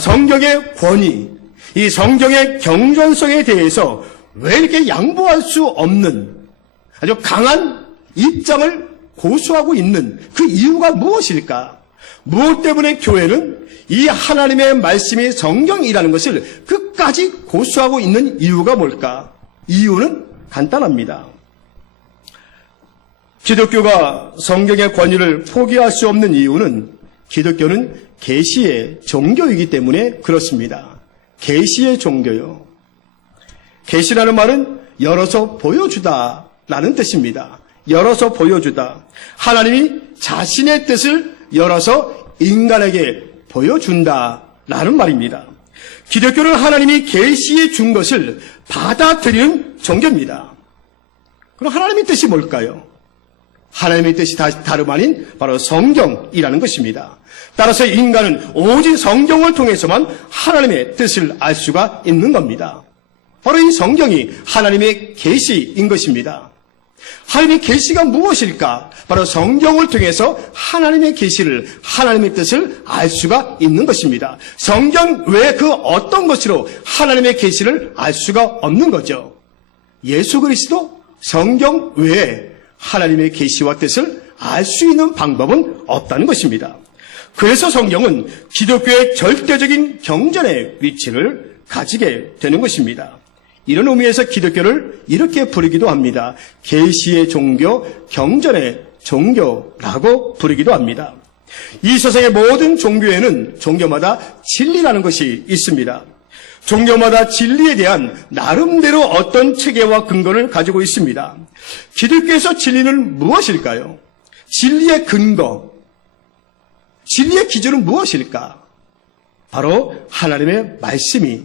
성경의 권위, 이 성경의 경전성에 대해서 왜 이렇게 양보할 수 없는 아주 강한 입장을 고수하고 있는 그 이유가 무엇일까? 무엇 때문에 교회는 이 하나님의 말씀이 성경이라는 것을 끝까지 고수하고 있는 이유가 뭘까? 이유는 간단합니다. 기독교가 성경의 권위를 포기할 수 없는 이유는 기독교는 계시의 종교이기 때문에 그렇습니다. 계시의 종교요. 계시라는 말은 열어서 보여주다라는 뜻입니다. 열어서 보여주다. 하나님이 자신의 뜻을 열어서 인간에게 보여준다라는 말입니다. 기독교는 하나님이 계시해 준 것을 받아들이는 종교입니다. 그럼 하나님의 뜻이 뭘까요? 하나님의 뜻이 다름 아닌 바로 성경이라는 것입니다. 따라서 인간은 오직 성경을 통해서만 하나님의 뜻을 알 수가 있는 겁니다. 바로 이 성경이 하나님의 계시인 것입니다. 하나님의 계시가 무엇일까? 바로 성경을 통해서 하나님의 계시를, 하나님의 뜻을 알 수가 있는 것입니다. 성경 외에 그 어떤 것으로 하나님의 계시를 알 수가 없는 거죠. 예수 그리스도, 성경 외에 하나님의 계시와 뜻을 알 수 있는 방법은 없다는 것입니다. 그래서 성경은 기독교의 절대적인 경전의 위치를 가지게 되는 것입니다. 이런 의미에서 기독교를 이렇게 부르기도 합니다. 계시의 종교, 경전의 종교라고 부르기도 합니다. 이 세상의 모든 종교에는 종교마다 진리라는 것이 있습니다. 종교마다 진리에 대한 나름대로 어떤 체계와 근거를 가지고 있습니다. 기독교에서 진리는 무엇일까요? 진리의 근거, 진리의 기준은 무엇일까? 바로 하나님의 말씀이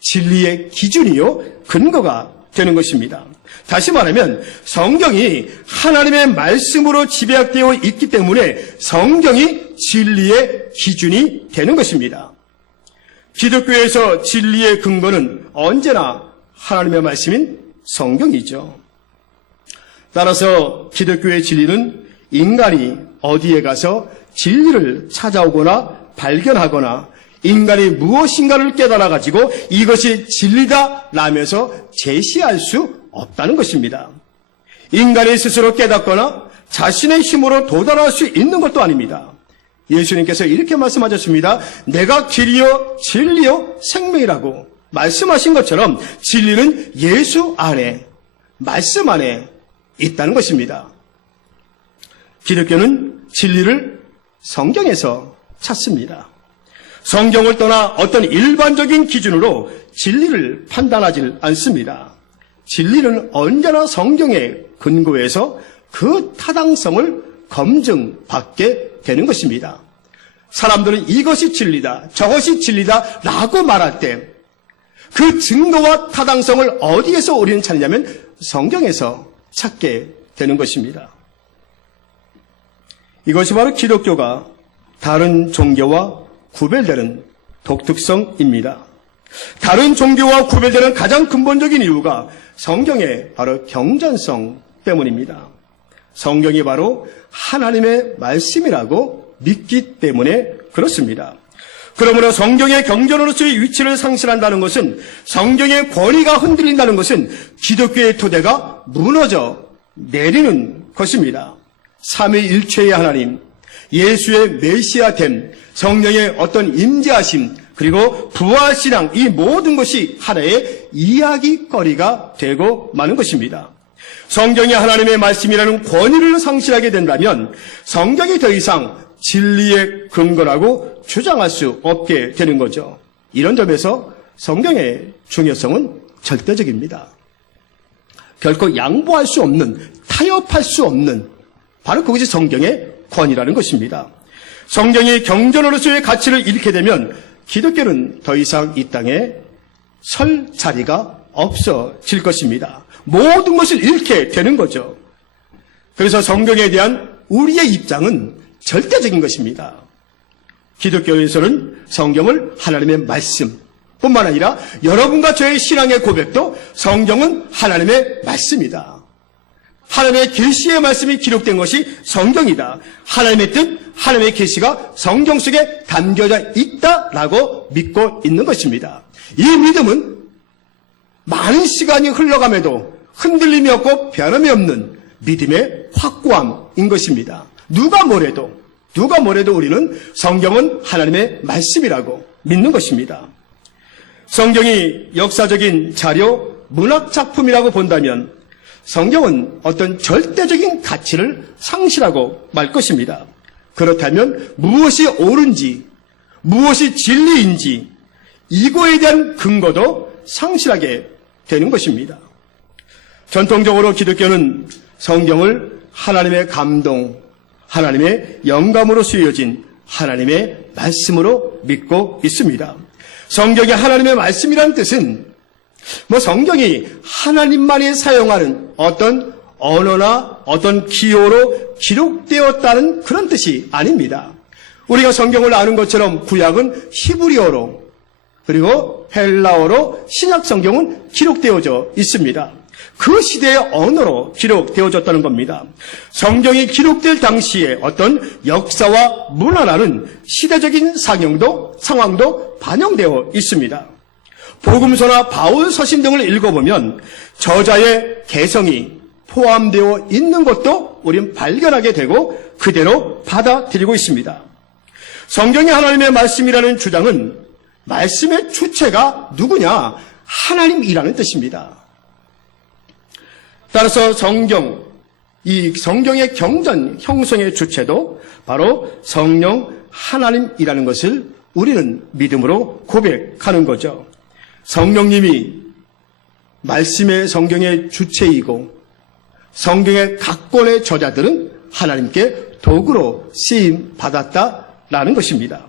진리의 기준이요, 근거가 되는 것입니다. 다시 말하면 성경이 하나님의 말씀으로 집약되어 있기 때문에 성경이 진리의 기준이 되는 것입니다. 기독교에서 진리의 근거는 언제나 하나님의 말씀인 성경이죠. 따라서 기독교의 진리는 인간이 어디에 가서 진리를 찾아오거나 발견하거나 인간이 무엇인가를 깨달아가지고 이것이 진리다라면서 제시할 수 없다는 것입니다. 인간이 스스로 깨닫거나 자신의 힘으로 도달할 수 있는 것도 아닙니다. 예수님께서 이렇게 말씀하셨습니다. 내가 길이요 진리요 생명이라고 말씀하신 것처럼 진리는 예수 안에, 말씀 안에 있다는 것입니다. 기독교는 진리를 성경에서 찾습니다. 성경을 떠나 어떤 일반적인 기준으로 진리를 판단하지 않습니다. 진리는 언제나 성경의 근거에서 그 타당성을 검증받게 되는 것입니다. 사람들은 이것이 진리다, 저것이 진리다 라고 말할 때 그 증거와 타당성을 어디에서 우리는 찾느냐면 성경에서 찾게 되는 것입니다. 이것이 바로 기독교가 다른 종교와 구별되는 독특성입니다. 다른 종교와 구별되는 가장 근본적인 이유가 성경의 바로 경전성 때문입니다. 성경이 바로 하나님의 말씀이라고 믿기 때문에 그렇습니다. 그러므로 성경의 경전으로서의 위치를 상실한다는 것은, 성경의 권위가 흔들린다는 것은 기독교의 토대가 무너져 내리는 것입니다. 삼위일체의 하나님, 예수의 메시아됨, 성령의 어떤 임재하심, 그리고 부활신앙, 이 모든 것이 하나의 이야기거리가 되고 마는 것입니다. 성경이 하나님의 말씀이라는 권위를 상실하게 된다면 성경이 더 이상 진리의 근거라고 주장할 수 없게 되는 거죠. 이런 점에서 성경의 중요성은 절대적입니다. 결코 양보할 수 없는, 타협할 수 없는, 바로 그것이 성경의 권위라는 것입니다. 성경이 경전으로서의 가치를 잃게 되면 기독교는 더 이상 이 땅에 설 자리가 없어질 것입니다. 모든 것을 잃게 되는 거죠. 그래서 성경에 대한 우리의 입장은 절대적인 것입니다. 기독교에서는 성경을 하나님의 말씀 뿐만 아니라 여러분과 저의 신앙의 고백도 성경은 하나님의 말씀이다. 하나님의 계시의 말씀이 기록된 것이 성경이다. 하나님의 뜻, 하나님의 계시가 성경 속에 담겨져 있다라고 믿고 있는 것입니다. 이 믿음은 많은 시간이 흘러감에도 흔들림이 없고 변함이 없는 믿음의 확고함인 것입니다. 누가 뭐래도 우리는 성경은 하나님의 말씀이라고 믿는 것입니다. 성경이 역사적인 자료, 문학 작품이라고 본다면 성경은 어떤 절대적인 가치를 상실하고 말 것입니다. 그렇다면 무엇이 옳은지, 무엇이 진리인지 이거에 대한 근거도 상실하게 되는 것입니다. 전통적으로 기독교는 성경을 하나님의 감동, 하나님의 영감으로 쓰여진 하나님의 말씀으로 믿고 있습니다. 성경이 하나님의 말씀이라는 뜻은 성경이 하나님만이 사용하는 어떤 언어나 어떤 기호로 기록되었다는 그런 뜻이 아닙니다. 우리가 성경을 아는 것처럼 구약은 히브리어로 그리고 헬라어로 신약 성경은 기록되어져 있습니다. 그 시대의 언어로 기록되어졌다는 겁니다. 성경이 기록될 당시에 어떤 역사와 문화라는 시대적인 상황도 반영되어 있습니다. 복음서나 바울 서신 등을 읽어보면 저자의 개성이 포함되어 있는 것도 우리는 발견하게 되고 그대로 받아들이고 있습니다. 성경이 하나님의 말씀이라는 주장은 말씀의 주체가 누구냐? 하나님이라는 뜻입니다. 따라서 이 성경의 경전 형성의 주체도 바로 성령 하나님이라는 것을 우리는 믿음으로 고백하는 거죠. 성령님이 말씀의 성경의 주체이고 성경의 각 권의 저자들은 하나님께 도구로 쓰임 받았다라는 것입니다.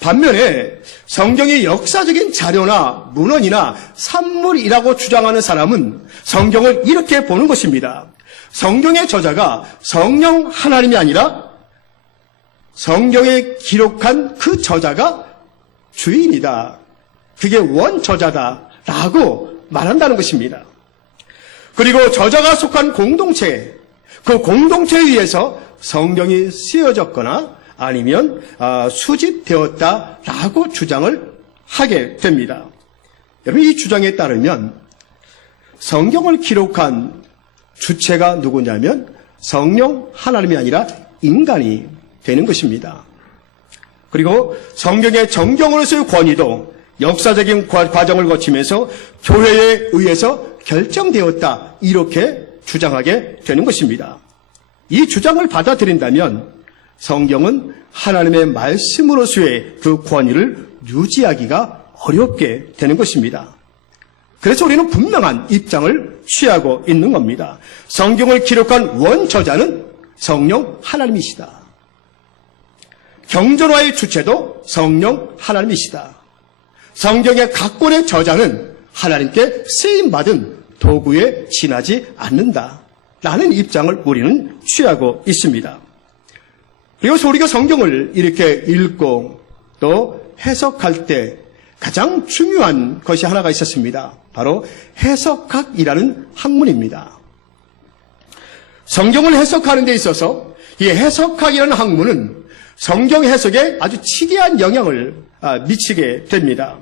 반면에 성경이 역사적인 자료나 문헌이나 산물이라고 주장하는 사람은 성경을 이렇게 보는 것입니다. 성경의 저자가 성령 하나님이 아니라 성경에 기록한 그 저자가 주인이다. 그게 원저자다라고 말한다는 것입니다. 그리고 저자가 속한 공동체, 그 공동체에 의해서 성경이 쓰여졌거나 아니면 수집되었다라고 주장을 하게 됩니다. 여러분, 이 주장에 따르면 성경을 기록한 주체가 누구냐면 성령 하나님이 아니라 인간이 되는 것입니다. 그리고 성경의 정경으로서의 권위도 역사적인 과정을 거치면서 교회에 의해서 결정되었다, 이렇게 주장하게 되는 것입니다. 이 주장을 받아들인다면 성경은 하나님의 말씀으로서의 그 권위를 유지하기가 어렵게 되는 것입니다. 그래서 우리는 분명한 입장을 취하고 있는 겁니다. 성경을 기록한 원저자는 성령 하나님이시다. 경전화의 주체도 성령 하나님이시다. 성경의 각 권의 저자는 하나님께 쓰임받은 도구에 지나지 않는다 라는 입장을 우리는 취하고 있습니다. 그래서 우리가 성경을 이렇게 읽고 또 해석할 때 가장 중요한 것이 하나가 있었습니다. 바로 해석학이라는 학문입니다. 성경을 해석하는 데 있어서 이 해석학이라는 학문은 성경 해석에 아주 치대한 영향을 미치게 됩니다.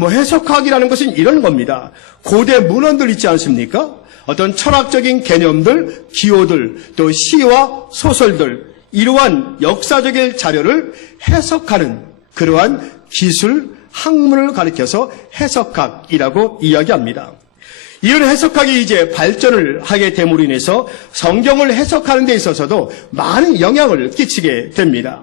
해석학이라는 것은 이런 겁니다. 고대 문헌들 있지 않습니까? 어떤 철학적인 개념들, 기호들, 또 시와 소설들, 이러한 역사적인 자료를 해석하는 그러한 기술, 학문을 가리켜서 해석학이라고 이야기합니다. 이런 해석학이 이제 발전을 하게 됨으로 인해서 성경을 해석하는 데 있어서도 많은 영향을 끼치게 됩니다.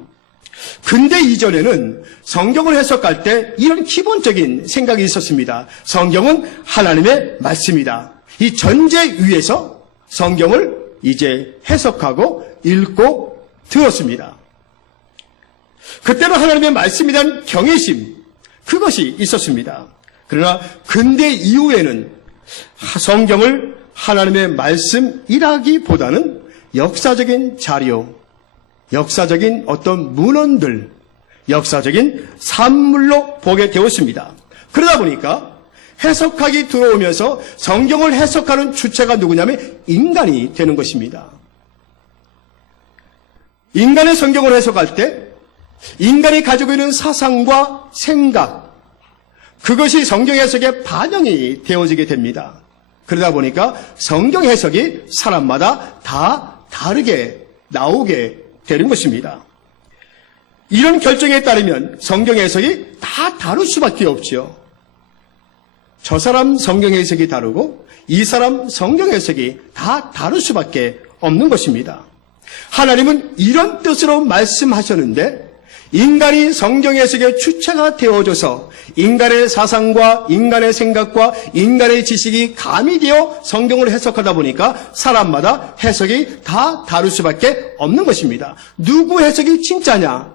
근대 이전에는 성경을 해석할 때 이런 기본적인 생각이 있었습니다. 성경은 하나님의 말씀이다. 이 전제 위에서 성경을 이제 해석하고 읽고 들었습니다. 그때는 하나님의 말씀에 대한 경외심, 그것이 있었습니다. 그러나 근대 이후에는 성경을 하나님의 말씀이라기보다는 역사적인 자료, 역사적인 어떤 문헌들, 역사적인 산물로 보게 되었습니다. 그러다 보니까 해석학이 들어오면서 성경을 해석하는 주체가 누구냐면 인간이 되는 것입니다. 인간의 성경을 해석할 때 인간이 가지고 있는 사상과 생각, 그것이 성경 해석에 반영이 되어지게 됩니다. 그러다 보니까 성경 해석이 사람마다 다 다르게 나오게 되는 것입니다. 이런 결정에 따르면 성경 해석이 다 다를 수밖에 없죠. 저 사람 성경 해석이 다르고 이 사람 성경 해석이 다 다를 수밖에 없는 것입니다. 하나님은 이런 뜻으로 말씀하셨는데 인간이 성경 해석의 주체가 되어줘서 인간의 사상과 인간의 생각과 인간의 지식이 가미되어 성경을 해석하다 보니까 사람마다 해석이 다 다를 수밖에 없는 것입니다. 누구 해석이 진짜냐?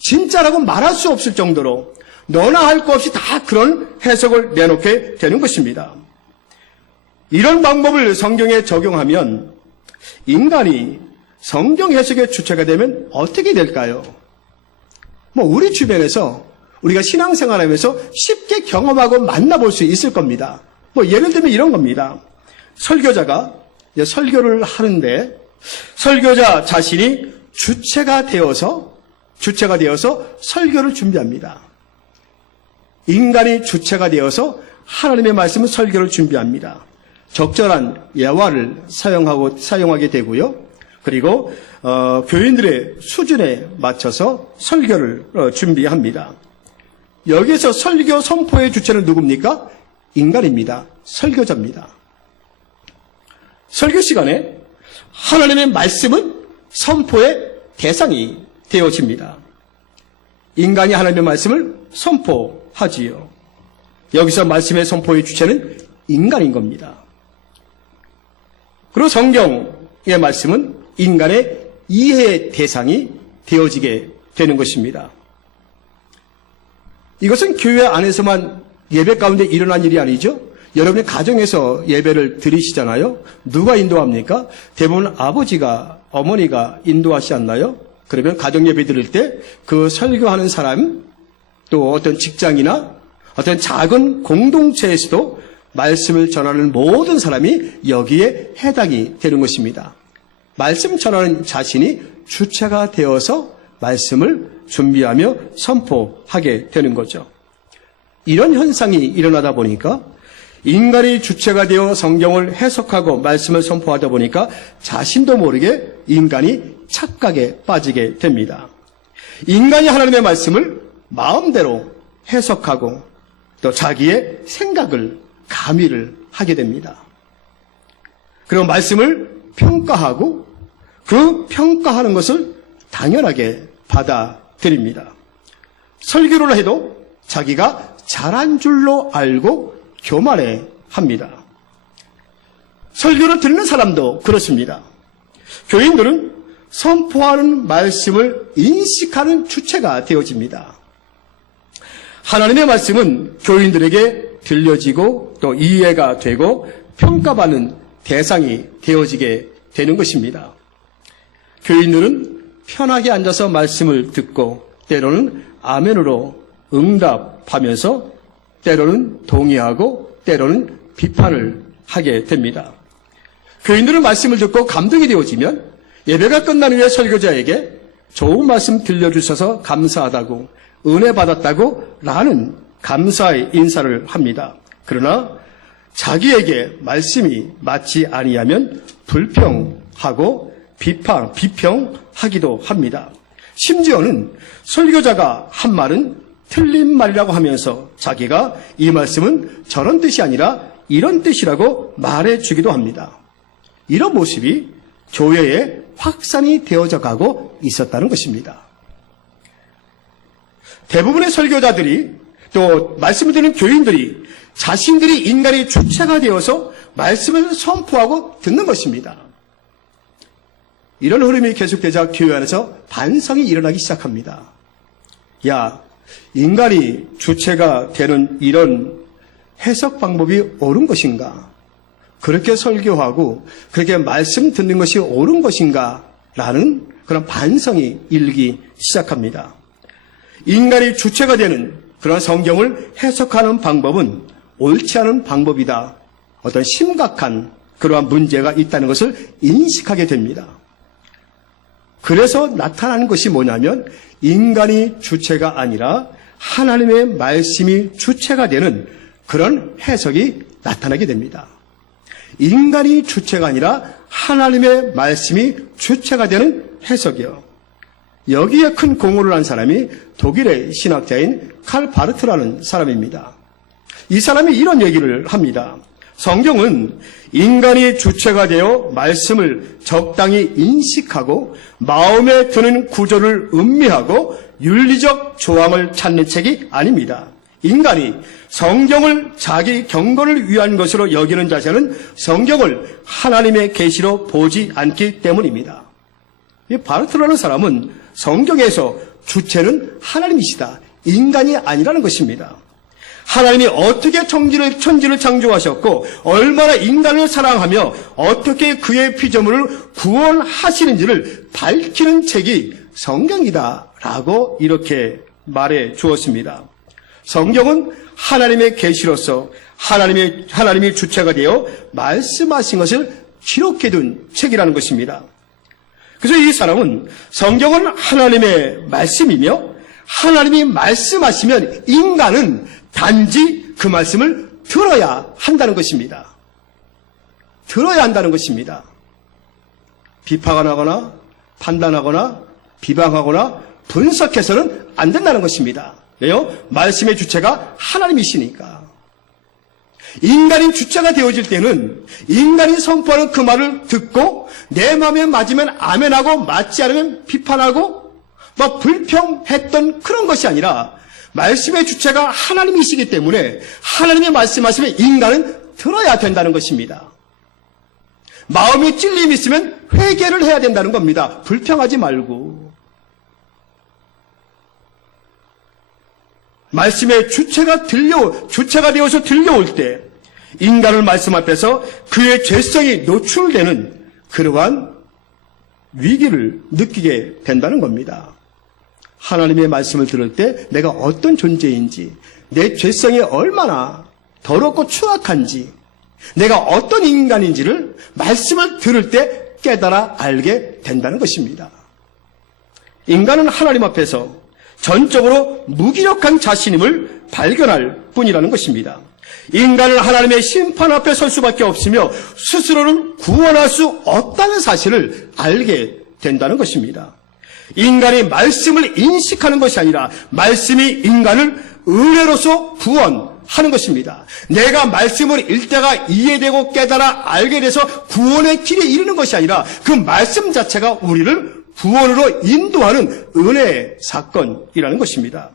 진짜라고 말할 수 없을 정도로 너나 할 거 없이 다 그런 해석을 내놓게 되는 것입니다. 이런 방법을 성경에 적용하면 인간이 성경 해석의 주체가 되면 어떻게 될까요? 우리 주변에서 우리가 신앙생활하면서 쉽게 경험하고 만나볼 수 있을 겁니다. 예를 들면 이런 겁니다. 설교자가 설교를 하는데 설교자 자신이 주체가 되어서 설교를 준비합니다. 인간이 주체가 되어서 하나님의 말씀을 설교를 준비합니다. 적절한 예화를 사용하게 되고요. 그리고 교인들의 수준에 맞춰서 설교를 준비합니다. 여기서 설교 선포의 주체는 누굽니까? 인간입니다. 설교자입니다. 설교 시간에 하나님의 말씀은 선포의 대상이 되어집니다. 인간이 하나님의 말씀을 선포하지요. 여기서 말씀의 선포의 주체는 인간인 겁니다. 그리고 성경의 말씀은 인간의 이해의 대상이 되어지게 되는 것입니다. 이것은 교회 안에서만 예배 가운데 일어난 일이 아니죠. 여러분의 가정에서 예배를 드리시잖아요. 누가 인도합니까? 대부분 아버지가, 어머니가 인도하시지 않나요? 그러면 가정 예배 드릴 때 그 설교하는 사람, 또 어떤 직장이나 어떤 작은 공동체에서도 말씀을 전하는 모든 사람이 여기에 해당이 되는 것입니다. 말씀 전하는 자신이 주체가 되어서 말씀을 준비하며 선포하게 되는 거죠. 이런 현상이 일어나다 보니까 인간이 주체가 되어 성경을 해석하고 말씀을 선포하다 보니까 자신도 모르게 인간이 착각에 빠지게 됩니다. 인간이 하나님의 말씀을 마음대로 해석하고 또 자기의 생각을 가미를 하게 됩니다. 그리고 말씀을 평가하고 그 평가하는 것을 당연하게 받아들입니다. 설교를 해도 자기가 잘한 줄로 알고 교만해 합니다. 설교를 듣는 사람도 그렇습니다. 교인들은 선포하는 말씀을 인식하는 주체가 되어집니다. 하나님의 말씀은 교인들에게 들려지고 또 이해가 되고 평가받는 대상이 되어지게 되는 것입니다. 교인들은 편하게 앉아서 말씀을 듣고 때로는 아멘으로 응답하면서 때로는 동의하고 때로는 비판을 하게 됩니다. 교인들은 말씀을 듣고 감동이 되어지면 예배가 끝난 후에 설교자에게 좋은 말씀 들려주셔서 감사하다고 은혜 받았다고 라는 감사의 인사를 합니다. 그러나 자기에게 말씀이 맞지 아니하면 불평하고 비평하기도 합니다. 심지어는 설교자가 한 말은 틀린 말이라고 하면서 자기가 이 말씀은 저런 뜻이 아니라 이런 뜻이라고 말해주기도 합니다. 이런 모습이 교회에 확산이 되어져 가고 있었다는 것입니다. 대부분의 설교자들이 또 말씀을 듣는 교인들이 자신들이 인간의 주체가 되어서 말씀을 선포하고 듣는 것입니다. 이런 흐름이 계속되자 교회 안에서 반성이 일어나기 시작합니다. 야, 인간이 주체가 되는 이런 해석 방법이 옳은 것인가? 그렇게 설교하고 그렇게 말씀 듣는 것이 옳은 것인가? 라는 그런 반성이 일기 시작합니다. 인간이 주체가 되는 그런 성경을 해석하는 방법은 옳지 않은 방법이다. 어떤 심각한 그러한 문제가 있다는 것을 인식하게 됩니다. 그래서 나타나는 것이 뭐냐면 인간이 주체가 아니라 하나님의 말씀이 주체가 되는 그런 해석이 나타나게 됩니다. 인간이 주체가 아니라 하나님의 말씀이 주체가 되는 해석이요. 여기에 큰 공헌을 한 사람이 독일의 신학자인 칼 바르트라는 사람입니다. 이 사람이 이런 얘기를 합니다. 성경은 인간이 주체가 되어 말씀을 적당히 인식하고 마음에 드는 구조를 음미하고 윤리적 조항을 찾는 책이 아닙니다. 인간이 성경을 자기 경건을 위한 것으로 여기는 자세는 성경을 하나님의 계시로 보지 않기 때문입니다. 이 바르트라는 사람은 성경에서 주체는 하나님이시다. 인간이 아니라는 것입니다. 하나님이 어떻게 천지를 창조하셨고 얼마나 인간을 사랑하며 어떻게 그의 피조물을 구원하시는지를 밝히는 책이 성경이다라고 이렇게 말해 주었습니다. 성경은 하나님의 계시로서 하나님이 주체가 되어 말씀하신 것을 기록해둔 책이라는 것입니다. 그래서 이 사람은 성경은 하나님의 말씀이며 하나님이 말씀하시면 인간은 단지 그 말씀을 들어야 한다는 것입니다. 들어야 한다는 것입니다. 비판하거나 판단하거나 비방하거나 분석해서는 안 된다는 것입니다. 왜요? 말씀의 주체가 하나님이시니까. 인간이 주체가 되어질 때는 인간이 선포하는 그 말을 듣고 내 마음에 맞으면 아멘하고 맞지 않으면 비판하고 막 불평했던 그런 것이 아니라 말씀의 주체가 하나님이시기 때문에 하나님의 말씀하시면 인간은 들어야 된다는 것입니다. 마음에 찔림이 있으면 회개를 해야 된다는 겁니다. 불평하지 말고. 말씀의 주체가 되어서 들려올 때 인간을 말씀 앞에서 그의 죄성이 노출되는 그러한 위기를 느끼게 된다는 겁니다. 하나님의 말씀을 들을 때 내가 어떤 존재인지, 내 죄성이 얼마나 더럽고 추악한지, 내가 어떤 인간인지를 말씀을 들을 때 깨달아 알게 된다는 것입니다. 인간은 하나님 앞에서 전적으로 무기력한 자신임을 발견할 뿐이라는 것입니다. 인간은 하나님의 심판 앞에 설 수밖에 없으며 스스로를 구원할 수 없다는 사실을 알게 된다는 것입니다. 인간이 말씀을 인식하는 것이 아니라 말씀이 인간을 은혜로서 구원하는 것입니다. 내가 말씀을 읽다가 이해되고 깨달아 알게 돼서 구원의 길에 이르는 것이 아니라 그 말씀 자체가 우리를 구원으로 인도하는 은혜의 사건이라는 것입니다.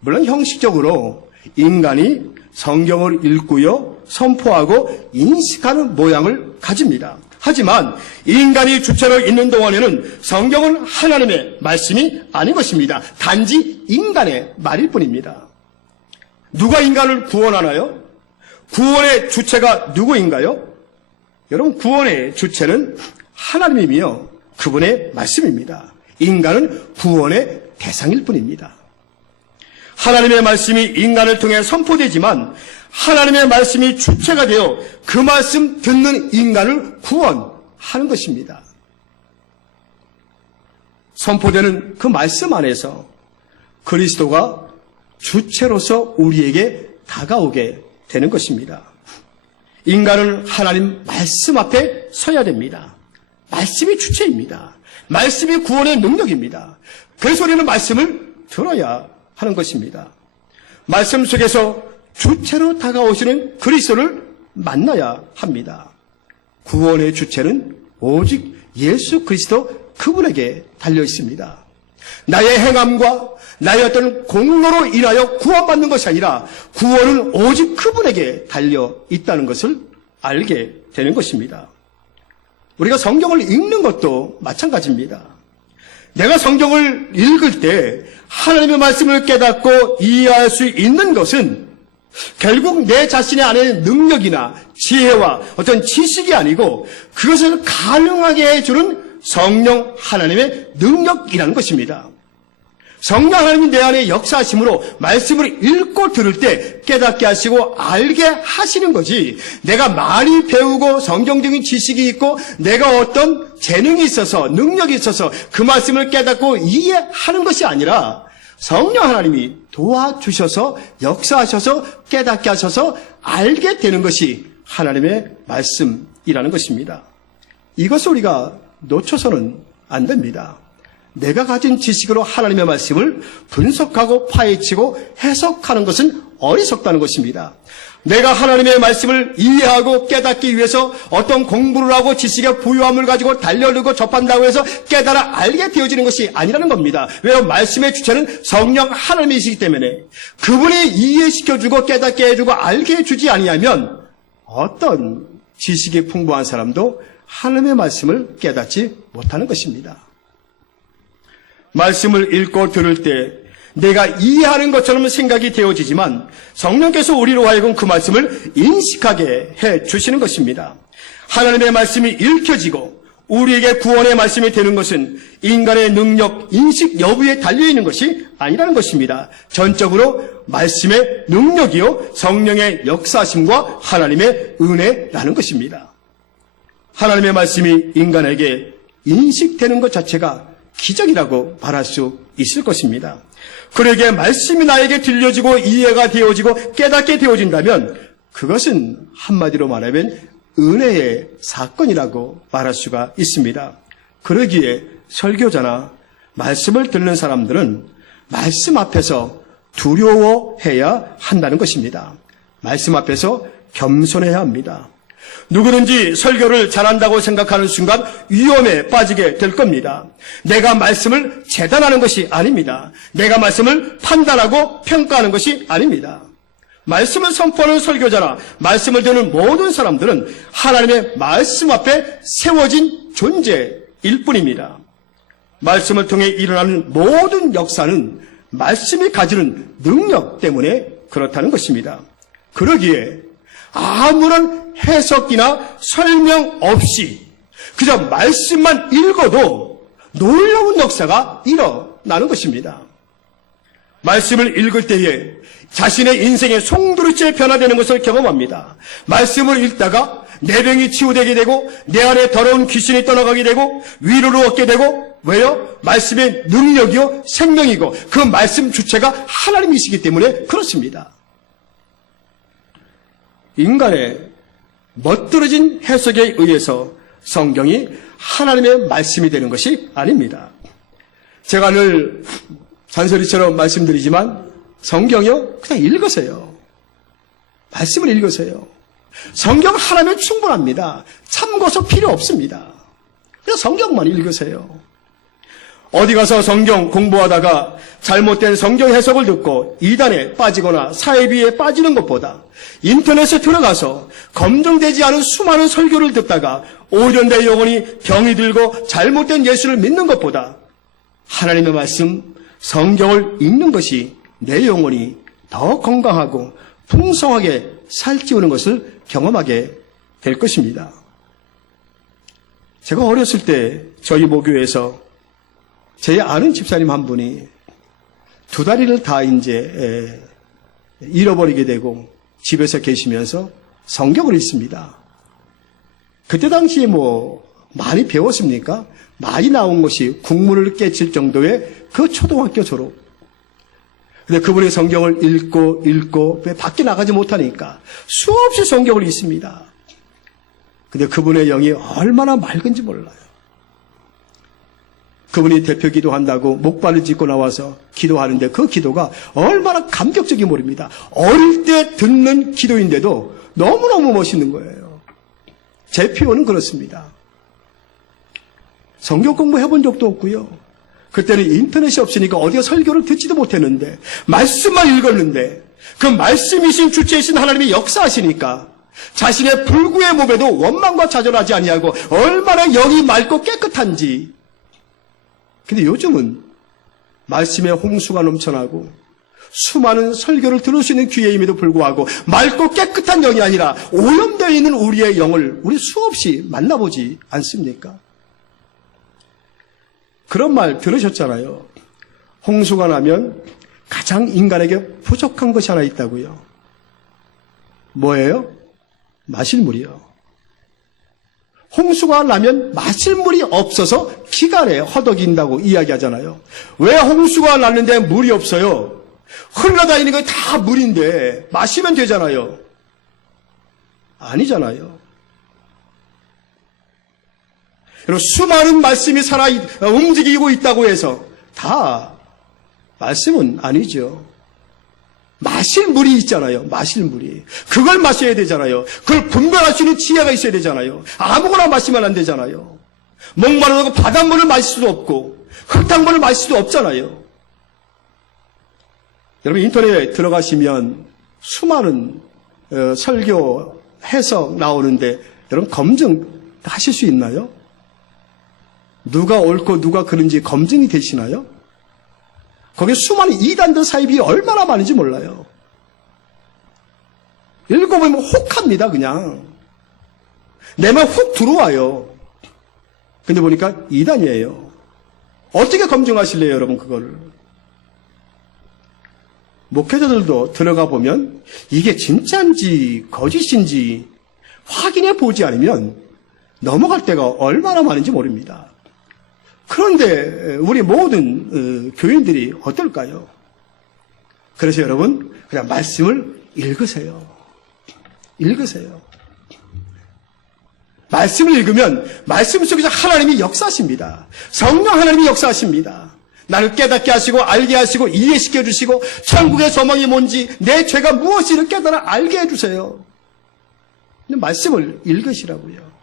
물론 형식적으로 인간이 성경을 읽고요, 선포하고 인식하는 모양을 가집니다. 하지만 인간이 주체로 있는 동안에는 성경은 하나님의 말씀이 아닌 것입니다. 단지 인간의 말일 뿐입니다. 누가 인간을 구원하나요? 구원의 주체가 누구인가요? 여러분, 구원의 주체는 하나님이며 그분의 말씀입니다. 인간은 구원의 대상일 뿐입니다. 하나님의 말씀이 인간을 통해 선포되지만 하나님의 말씀이 주체가 되어 그 말씀 듣는 인간을 구원하는 것입니다. 선포되는 그 말씀 안에서 그리스도가 주체로서 우리에게 다가오게 되는 것입니다. 인간은 하나님 말씀 앞에 서야 됩니다. 말씀이 주체입니다. 말씀이 구원의 능력입니다. 그래서 우리는 말씀을 들어야 하는 것입니다. 말씀 속에서 주체로 다가오시는 그리스도를 만나야 합니다. 구원의 주체는 오직 예수 그리스도 그분에게 달려 있습니다. 나의 행함과 나의 어떤 공로로 인하여 구원받는 것이 아니라 구원은 오직 그분에게 달려 있다는 것을 알게 되는 것입니다. 우리가 성경을 읽는 것도 마찬가지입니다. 내가 성경을 읽을 때 하나님의 말씀을 깨닫고 이해할 수 있는 것은 결국 내 자신의 안에 능력이나 지혜와 어떤 지식이 아니고 그것을 가능하게 해주는 성령 하나님의 능력이라는 것입니다. 성령 하나님이 내 안에 역사하심으로 말씀을 읽고 들을 때 깨닫게 하시고 알게 하시는 거지, 내가 많이 배우고 성경적인 지식이 있고 내가 어떤 재능이 있어서 능력이 있어서 그 말씀을 깨닫고 이해하는 것이 아니라 성령 하나님이 도와주셔서 역사하셔서 깨닫게 하셔서 알게 되는 것이 하나님의 말씀이라는 것입니다. 이것을 우리가 놓쳐서는 안 됩니다. 내가 가진 지식으로 하나님의 말씀을 분석하고 파헤치고 해석하는 것은 어리석다는 것입니다. 내가 하나님의 말씀을 이해하고 깨닫기 위해서 어떤 공부를 하고 지식의 부유함을 가지고 달려들고 접한다고 해서 깨달아 알게 되어지는 것이 아니라는 겁니다. 왜냐하면 말씀의 주체는 성령 하나님이시기 때문에 그분이 이해시켜주고 깨닫게 해주고 알게 해주지 아니하면 어떤 지식이 풍부한 사람도 하나님의 말씀을 깨닫지 못하는 것입니다. 말씀을 읽고 들을 때 내가 이해하는 것처럼 생각이 되어지지만 성령께서 우리로 하여금 그 말씀을 인식하게 해 주시는 것입니다. 하나님의 말씀이 읽혀지고 우리에게 구원의 말씀이 되는 것은 인간의 능력, 인식 여부에 달려있는 것이 아니라는 것입니다. 전적으로 말씀의 능력이요 성령의 역사심과 하나님의 은혜라는 것입니다. 하나님의 말씀이 인간에게 인식되는 것 자체가 기적이라고 말할 수 있을 것입니다. 그러기에 말씀이 나에게 들려지고 이해가 되어지고 깨닫게 되어진다면 그것은 한마디로 말하면 은혜의 사건이라고 말할 수가 있습니다. 그러기에 설교자나 말씀을 듣는 사람들은 말씀 앞에서 두려워해야 한다는 것입니다. 말씀 앞에서 겸손해야 합니다. 누구든지 설교를 잘한다고 생각하는 순간 위험에 빠지게 될 겁니다. 내가 말씀을 재단하는 것이 아닙니다. 내가 말씀을 판단하고 평가하는 것이 아닙니다. 말씀을 선포하는 설교자나 말씀을 듣는 모든 사람들은 하나님의 말씀 앞에 세워진 존재일 뿐입니다. 말씀을 통해 일어나는 모든 역사는 말씀이 가지는 능력 때문에 그렇다는 것입니다. 그러기에 아무런 해석이나 설명 없이 그저 말씀만 읽어도 놀라운 역사가 일어나는 것입니다. 말씀을 읽을 때에 자신의 인생의 송두리째 변화되는 것을 경험합니다. 말씀을 읽다가 내 병이 치유되게 되고 내 안에 더러운 귀신이 떠나가게 되고 위로를 얻게 되고 왜요? 말씀의 능력이요 생명이고 그 말씀 주체가 하나님이시기 때문에 그렇습니다. 인간의 멋들어진 해석에 의해서 성경이 하나님의 말씀이 되는 것이 아닙니다. 제가 늘 잔소리처럼 말씀드리지만 성경이요 그냥 읽으세요. 말씀을 읽으세요. 성경 하나면 충분합니다. 참고서 필요 없습니다. 그냥 성경만 읽으세요. 어디 가서 성경 공부하다가 잘못된 성경 해석을 듣고 이단에 빠지거나 사이비에 빠지는 것보다 인터넷에 들어가서 검증되지 않은 수많은 설교를 듣다가 오히려 내 영혼이 병이 들고 잘못된 예수를 믿는 것보다 하나님의 말씀 성경을 읽는 것이 내 영혼이 더 건강하고 풍성하게 살찌우는 것을 경험하게 될 것입니다. 제가 어렸을 때 저희 모교에서 제 아는 집사님 한 분이 두 다리를 다 이제 잃어버리게 되고 집에서 계시면서 성경을 읽습니다. 그때 당시에 많이 배웠습니까? 많이 나온 것이 국문을 깨칠 정도의 그 초등학교 졸업. 근데 그분이 성경을 읽고 밖에 나가지 못하니까 수없이 성경을 읽습니다. 근데 그분의 영이 얼마나 맑은지 몰라요. 그분이 대표 기도한다고 목발을 짚고 나와서 기도하는데 그 기도가 얼마나 감격적인 모릅니다. 어릴 때 듣는 기도인데도 너무너무 멋있는 거예요. 제 표현은 그렇습니다. 성경 공부해본 적도 없고요. 그때는 인터넷이 없으니까 어디가 설교를 듣지도 못했는데 말씀만 읽었는데 그 말씀이신 주체이신 하나님이 역사하시니까 자신의 불구의 몸에도 원망과 좌절하지 아니하고 얼마나 영이 맑고 깨끗한지. 근데 요즘은 말씀의 홍수가 넘쳐나고 수많은 설교를 들을 수 있는 기회임에도 불구하고 맑고 깨끗한 영이 아니라 오염되어 있는 우리의 영을 우리 수없이 만나보지 않습니까? 그런 말 들으셨잖아요. 홍수가 나면 가장 인간에게 부족한 것이 하나 있다고요. 뭐예요? 마실 물이요. 홍수가 나면 마실 물이 없어서 기간에 허덕인다고 이야기하잖아요. 왜 홍수가 났는데 물이 없어요? 흘러다니는 거 다 물인데 마시면 되잖아요. 아니잖아요. 여러분, 수많은 말씀이 움직이고 있다고 해서 다 말씀은 아니죠. 마실 물이 있잖아요. 마실 물이. 그걸 마셔야 되잖아요. 그걸 분별할 수 있는 지혜가 있어야 되잖아요. 아무거나 마시면 안 되잖아요. 목마르다고 바닷물을 마실 수도 없고 흙탕물을 마실 수도 없잖아요. 여러분 인터넷에 들어가시면 수많은 설교 해석 나오는데 여러분 검증하실 수 있나요? 누가 옳고 누가 그른지 검증이 되시나요? 거기에 수많은 이단들 사입이 얼마나 많은지 몰라요. 읽어보면 혹합니다, 그냥. 내면 훅 들어와요. 근데 보니까 이단이에요. 어떻게 검증하실래요, 여러분, 그거를? 목회자들도 들어가 보면 이게 진짜인지 거짓인지 확인해 보지 않으면 넘어갈 때가 얼마나 많은지 모릅니다. 그런데 우리 모든 교인들이 어떨까요? 그래서 여러분, 그냥 말씀을 읽으세요. 읽으세요. 말씀을 읽으면 말씀 속에서 하나님이 역사하십니다. 성령 하나님이 역사하십니다. 나를 깨닫게 하시고 알게 하시고 이해시켜 주시고 천국의 소망이 뭔지 내 죄가 무엇인지를 깨달아 알게 해주세요. 말씀을 읽으시라고요.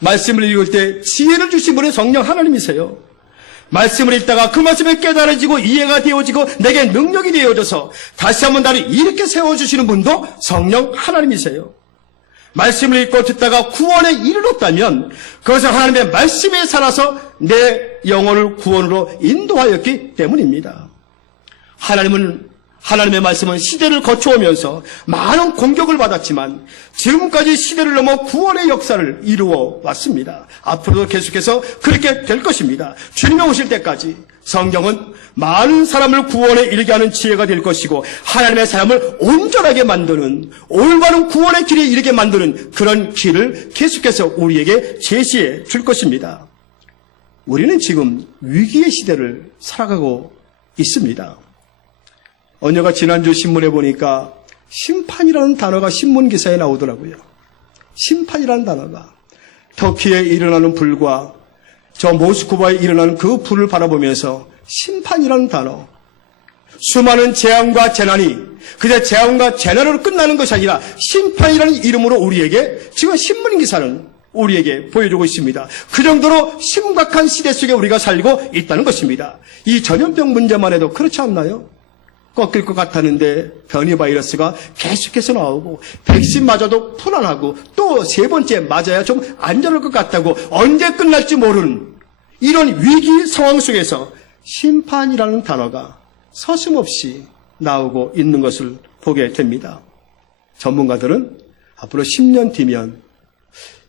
말씀을 읽을 때 지혜를 주신 분의 성령 하나님이세요. 말씀을 읽다가 그 말씀이 깨달아지고 이해가 되어지고 내게 능력이 되어져서 다시 한번 나를 일으켜 세워주시는 분도 성령 하나님이세요. 말씀을 읽고 듣다가 구원에 이르렀다면 그것은 하나님의 말씀에 살아서 내 영혼을 구원으로 인도하였기 때문입니다. 하나님의 말씀은 시대를 거쳐오면서 많은 공격을 받았지만 지금까지 시대를 넘어 구원의 역사를 이루어 왔습니다. 앞으로도 계속해서 그렇게 될 것입니다. 주님이 오실 때까지 성경은 많은 사람을 구원에 이르게 하는 지혜가 될 것이고 하나님의 사람을 온전하게 만드는 올바른 구원의 길에 이르게 만드는 그런 길을 계속해서 우리에게 제시해 줄 것입니다. 우리는 지금 위기의 시대를 살아가고 있습니다. 언제가 지난주 신문에 보니까 심판이라는 단어가 신문 기사에 나오더라고요. 심판이라는 단어가 터키에 일어나는 불과 저 모스크바에 일어나는 그 불을 바라보면서 심판이라는 단어, 수많은 재앙과 재난이 그저 재앙과 재난으로 끝나는 것이 아니라 심판이라는 이름으로 우리에게 지금 신문 기사는 우리에게 보여주고 있습니다. 그 정도로 심각한 시대 속에 우리가 살고 있다는 것입니다. 이 전염병 문제만 해도 그렇지 않나요? 꺾일 것 같았는데 변이 바이러스가 계속해서 나오고 백신 맞아도 불안하고 또 세 번째 맞아야 좀 안전할 것 같다고 언제 끝날지 모르는 이런 위기 상황 속에서 심판이라는 단어가 서슴없이 나오고 있는 것을 보게 됩니다. 전문가들은 앞으로 10년 뒤면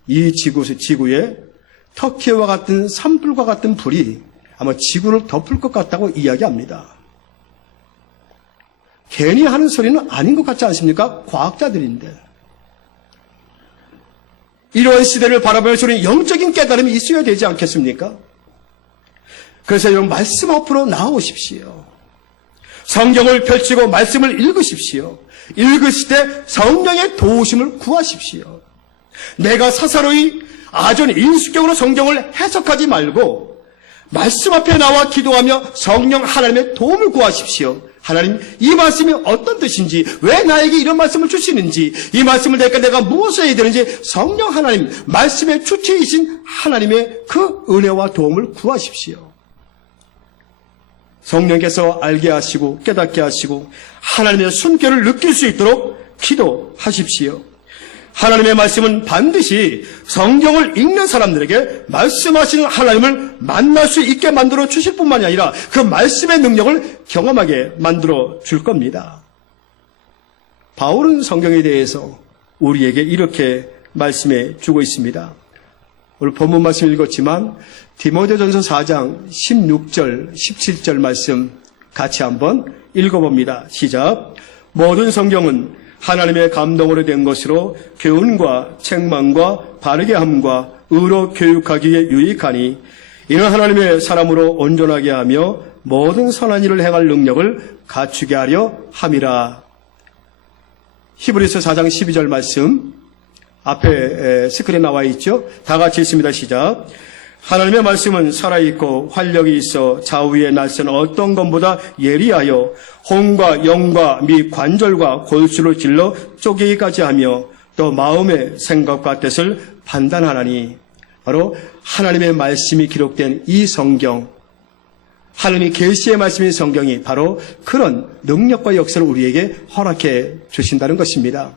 이 지구에 터키와 같은 산불과 같은 불이 아마 지구를 덮을 것 같다고 이야기합니다. 괜히 하는 소리는 아닌 것 같지 않습니까? 과학자들인데. 이러한 시대를 바라보면서 우리는 영적인 깨달음이 있어야 되지 않겠습니까? 그래서 여러분 말씀 앞으로 나오십시오. 성경을 펼치고 말씀을 읽으십시오. 읽으실 때 성령의 도우심을 구하십시오. 내가 사사로이 아전 인수격으로 성경을 해석하지 말고 말씀 앞에 나와 기도하며 성령 하나님의 도움을 구하십시오. 하나님, 이 말씀이 어떤 뜻인지, 왜 나에게 이런 말씀을 주시는지, 이 말씀을 대가 내가 무엇을 해야 되는지 성령 하나님, 말씀의 주체이신 하나님의 그 은혜와 도움을 구하십시오. 성령께서 알게 하시고 깨닫게 하시고 하나님의 숨결을 느낄 수 있도록 기도하십시오. 하나님의 말씀은 반드시 성경을 읽는 사람들에게 말씀하시는 하나님을 만날 수 있게 만들어 주실 뿐만이 아니라 그 말씀의 능력을 경험하게 만들어 줄 겁니다. 바울은 성경에 대해서 우리에게 이렇게 말씀해 주고 있습니다. 오늘 본문 말씀 읽었지만 디모데전서 4장 16절, 17절 말씀 같이 한번 읽어봅니다. 시작. 모든 성경은 하나님의 감동으로 된 것으로 교훈과 책망과 바르게 함과 의로 교육하기에 유익하니 이는 하나님의 사람으로 온전하게 하며 모든 선한 일을 행할 능력을 갖추게 하려 함이라. 히브리서 4장 12절 말씀 앞에 스크린에 나와 있죠. 다 같이 읽습니다. 시작. 하나님의 말씀은 살아있고 활력이 있어 좌우의 날선 어떤 것보다 예리하여 혼과 영과 및 관절과 골수를 찔러 쪼개기까지 하며 또 마음의 생각과 뜻을 판단하나니. 바로 하나님의 말씀이 기록된 이 성경, 하나님의 계시의 말씀인 성경이 바로 그런 능력과 역사를 우리에게 허락해 주신다는 것입니다.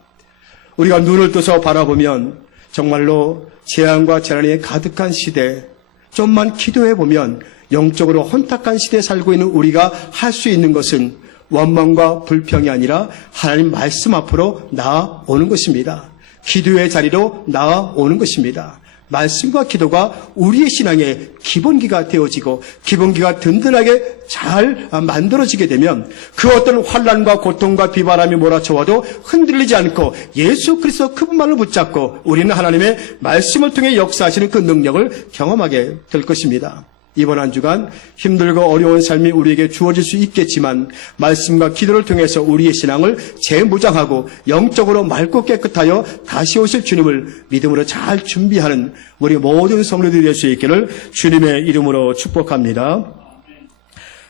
우리가 눈을 떠서 바라보면 정말로 재앙과 재난이 가득한 시대, 좀만 기도해 보면 영적으로 혼탁한 시대에 살고 있는 우리가 할 수 있는 것은 원망과 불평이 아니라 하나님 말씀 앞으로 나아오는 것입니다. 기도의 자리로 나아오는 것입니다. 말씀과 기도가 우리의 신앙의 기본기가 되어지고 기본기가 든든하게 잘 만들어지게 되면 그 어떤 환난과 고통과 비바람이 몰아쳐와도 흔들리지 않고 예수 그리스도 그분만을 붙잡고 우리는 하나님의 말씀을 통해 역사하시는 그 능력을 경험하게 될 것입니다. 이번 한 주간 힘들고 어려운 삶이 우리에게 주어질 수 있겠지만 말씀과 기도를 통해서 우리의 신앙을 재무장하고 영적으로 맑고 깨끗하여 다시 오실 주님을 믿음으로 잘 준비하는 우리 모든 성도들이 될 수 있기를 주님의 이름으로 축복합니다.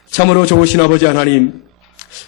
참으로 좋으신 아버지 하나님,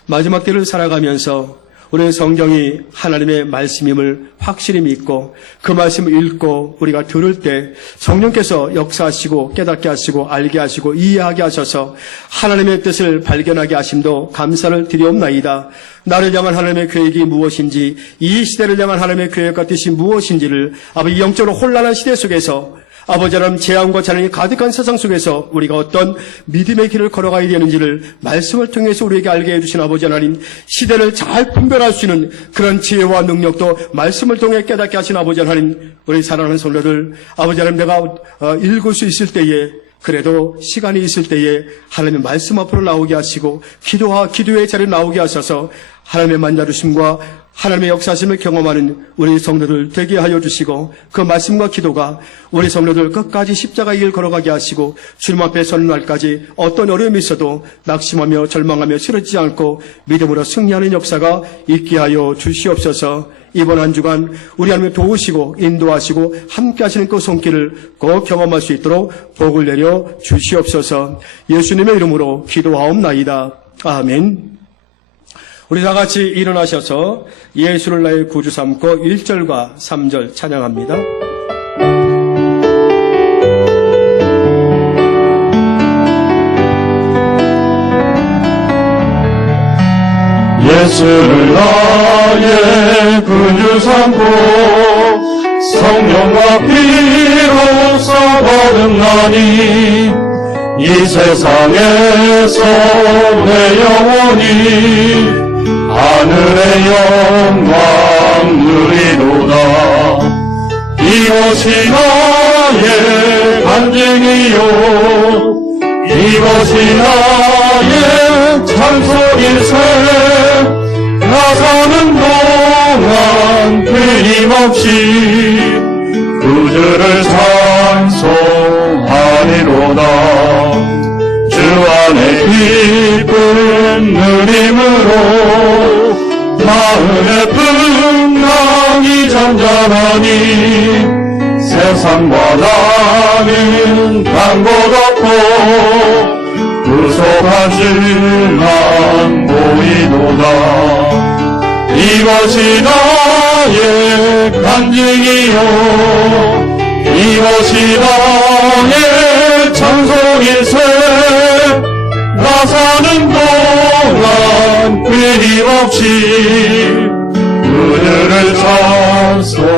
마지막 때를 살아가면서 우리는 성경이 하나님의 말씀임을 확실히 믿고 그 말씀을 읽고 우리가 들을 때 성령께서 역사하시고 깨닫게 하시고 알게 하시고 이해하게 하셔서 하나님의 뜻을 발견하게 하심도 감사를 드리옵나이다. 나를 향한 하나님의 계획이 무엇인지, 이 시대를 향한 하나님의 계획과 뜻이 무엇인지를 아버지 영적으로 혼란한 시대 속에서 아버지 하나님 재앙과 재난이 가득한 세상 속에서 우리가 어떤 믿음의 길을 걸어가야 되는지를 말씀을 통해서 우리에게 알게 해주신 아버지 하나님, 시대를 잘 분별할 수 있는 그런 지혜와 능력도 말씀을 통해 깨닫게 하신 아버지 하나님, 우리 사랑하는 성도들 아버지 하나님, 내가 읽을 수 있을 때에 그래도 시간이 있을 때에 하나님의 말씀 앞으로 나오게 하시고 기도의 자리에 나오게 하셔서 하나님의 만나주심과 하나님의 역사심을 경험하는 우리 성도들 되게 하여 주시고 그 말씀과 기도가 우리 성도들 끝까지 십자가의 길 걸어가게 하시고 주님 앞에 서는 날까지 어떤 어려움이 있어도 낙심하며 절망하며 쓰러지지 않고 믿음으로 승리하는 역사가 있게 하여 주시옵소서. 이번 한 주간 우리 하나님 도우시고 인도하시고 함께 하시는 그 손길을 꼭 경험할 수 있도록 복을 내려 주시옵소서. 예수님의 이름으로 기도하옵나이다. 아멘. 우리 다 같이 일어나셔서 예수를 나의 구주 삼고 1절과 3절 찬양합니다. 예수를 나의 구주 삼고 성령과 피로써 거듭나니 이 세상에서 내 영혼이 하늘의 영광 누리도다. 이것이 나의 간증이요, 이것이 나의 찬송일세. 나 사는 동안 끊임없이 구주를 찬송하리로다. 주 안에 기쁜 누림으로 마음의 풍랑이 잔잔하니 세상과 나는 간 곳 없고 구속하지만 보이도다. 이것이 나의 간증이요, 이것이 나의 찬송일세. 나 사는 동안 끊임없이 그들을 찬송하리로다.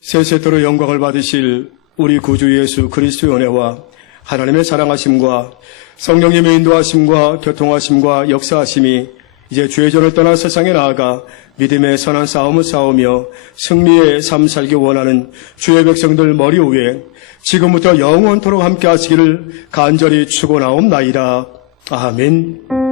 세세토록 영광을 받으실 우리 구주 예수 그리스도의 은혜와 하나님의 사랑하심과 성령님의 인도하심과 교통하심과 역사하심이 이제 주의 전을 떠나 세상에 나아가 믿음의 선한 싸움을 싸우며 승리의 삶 살기 원하는 주의 백성들 머리 위에 지금부터 영원토록 함께 하시기를 간절히 축원하옵나이다. 아멘.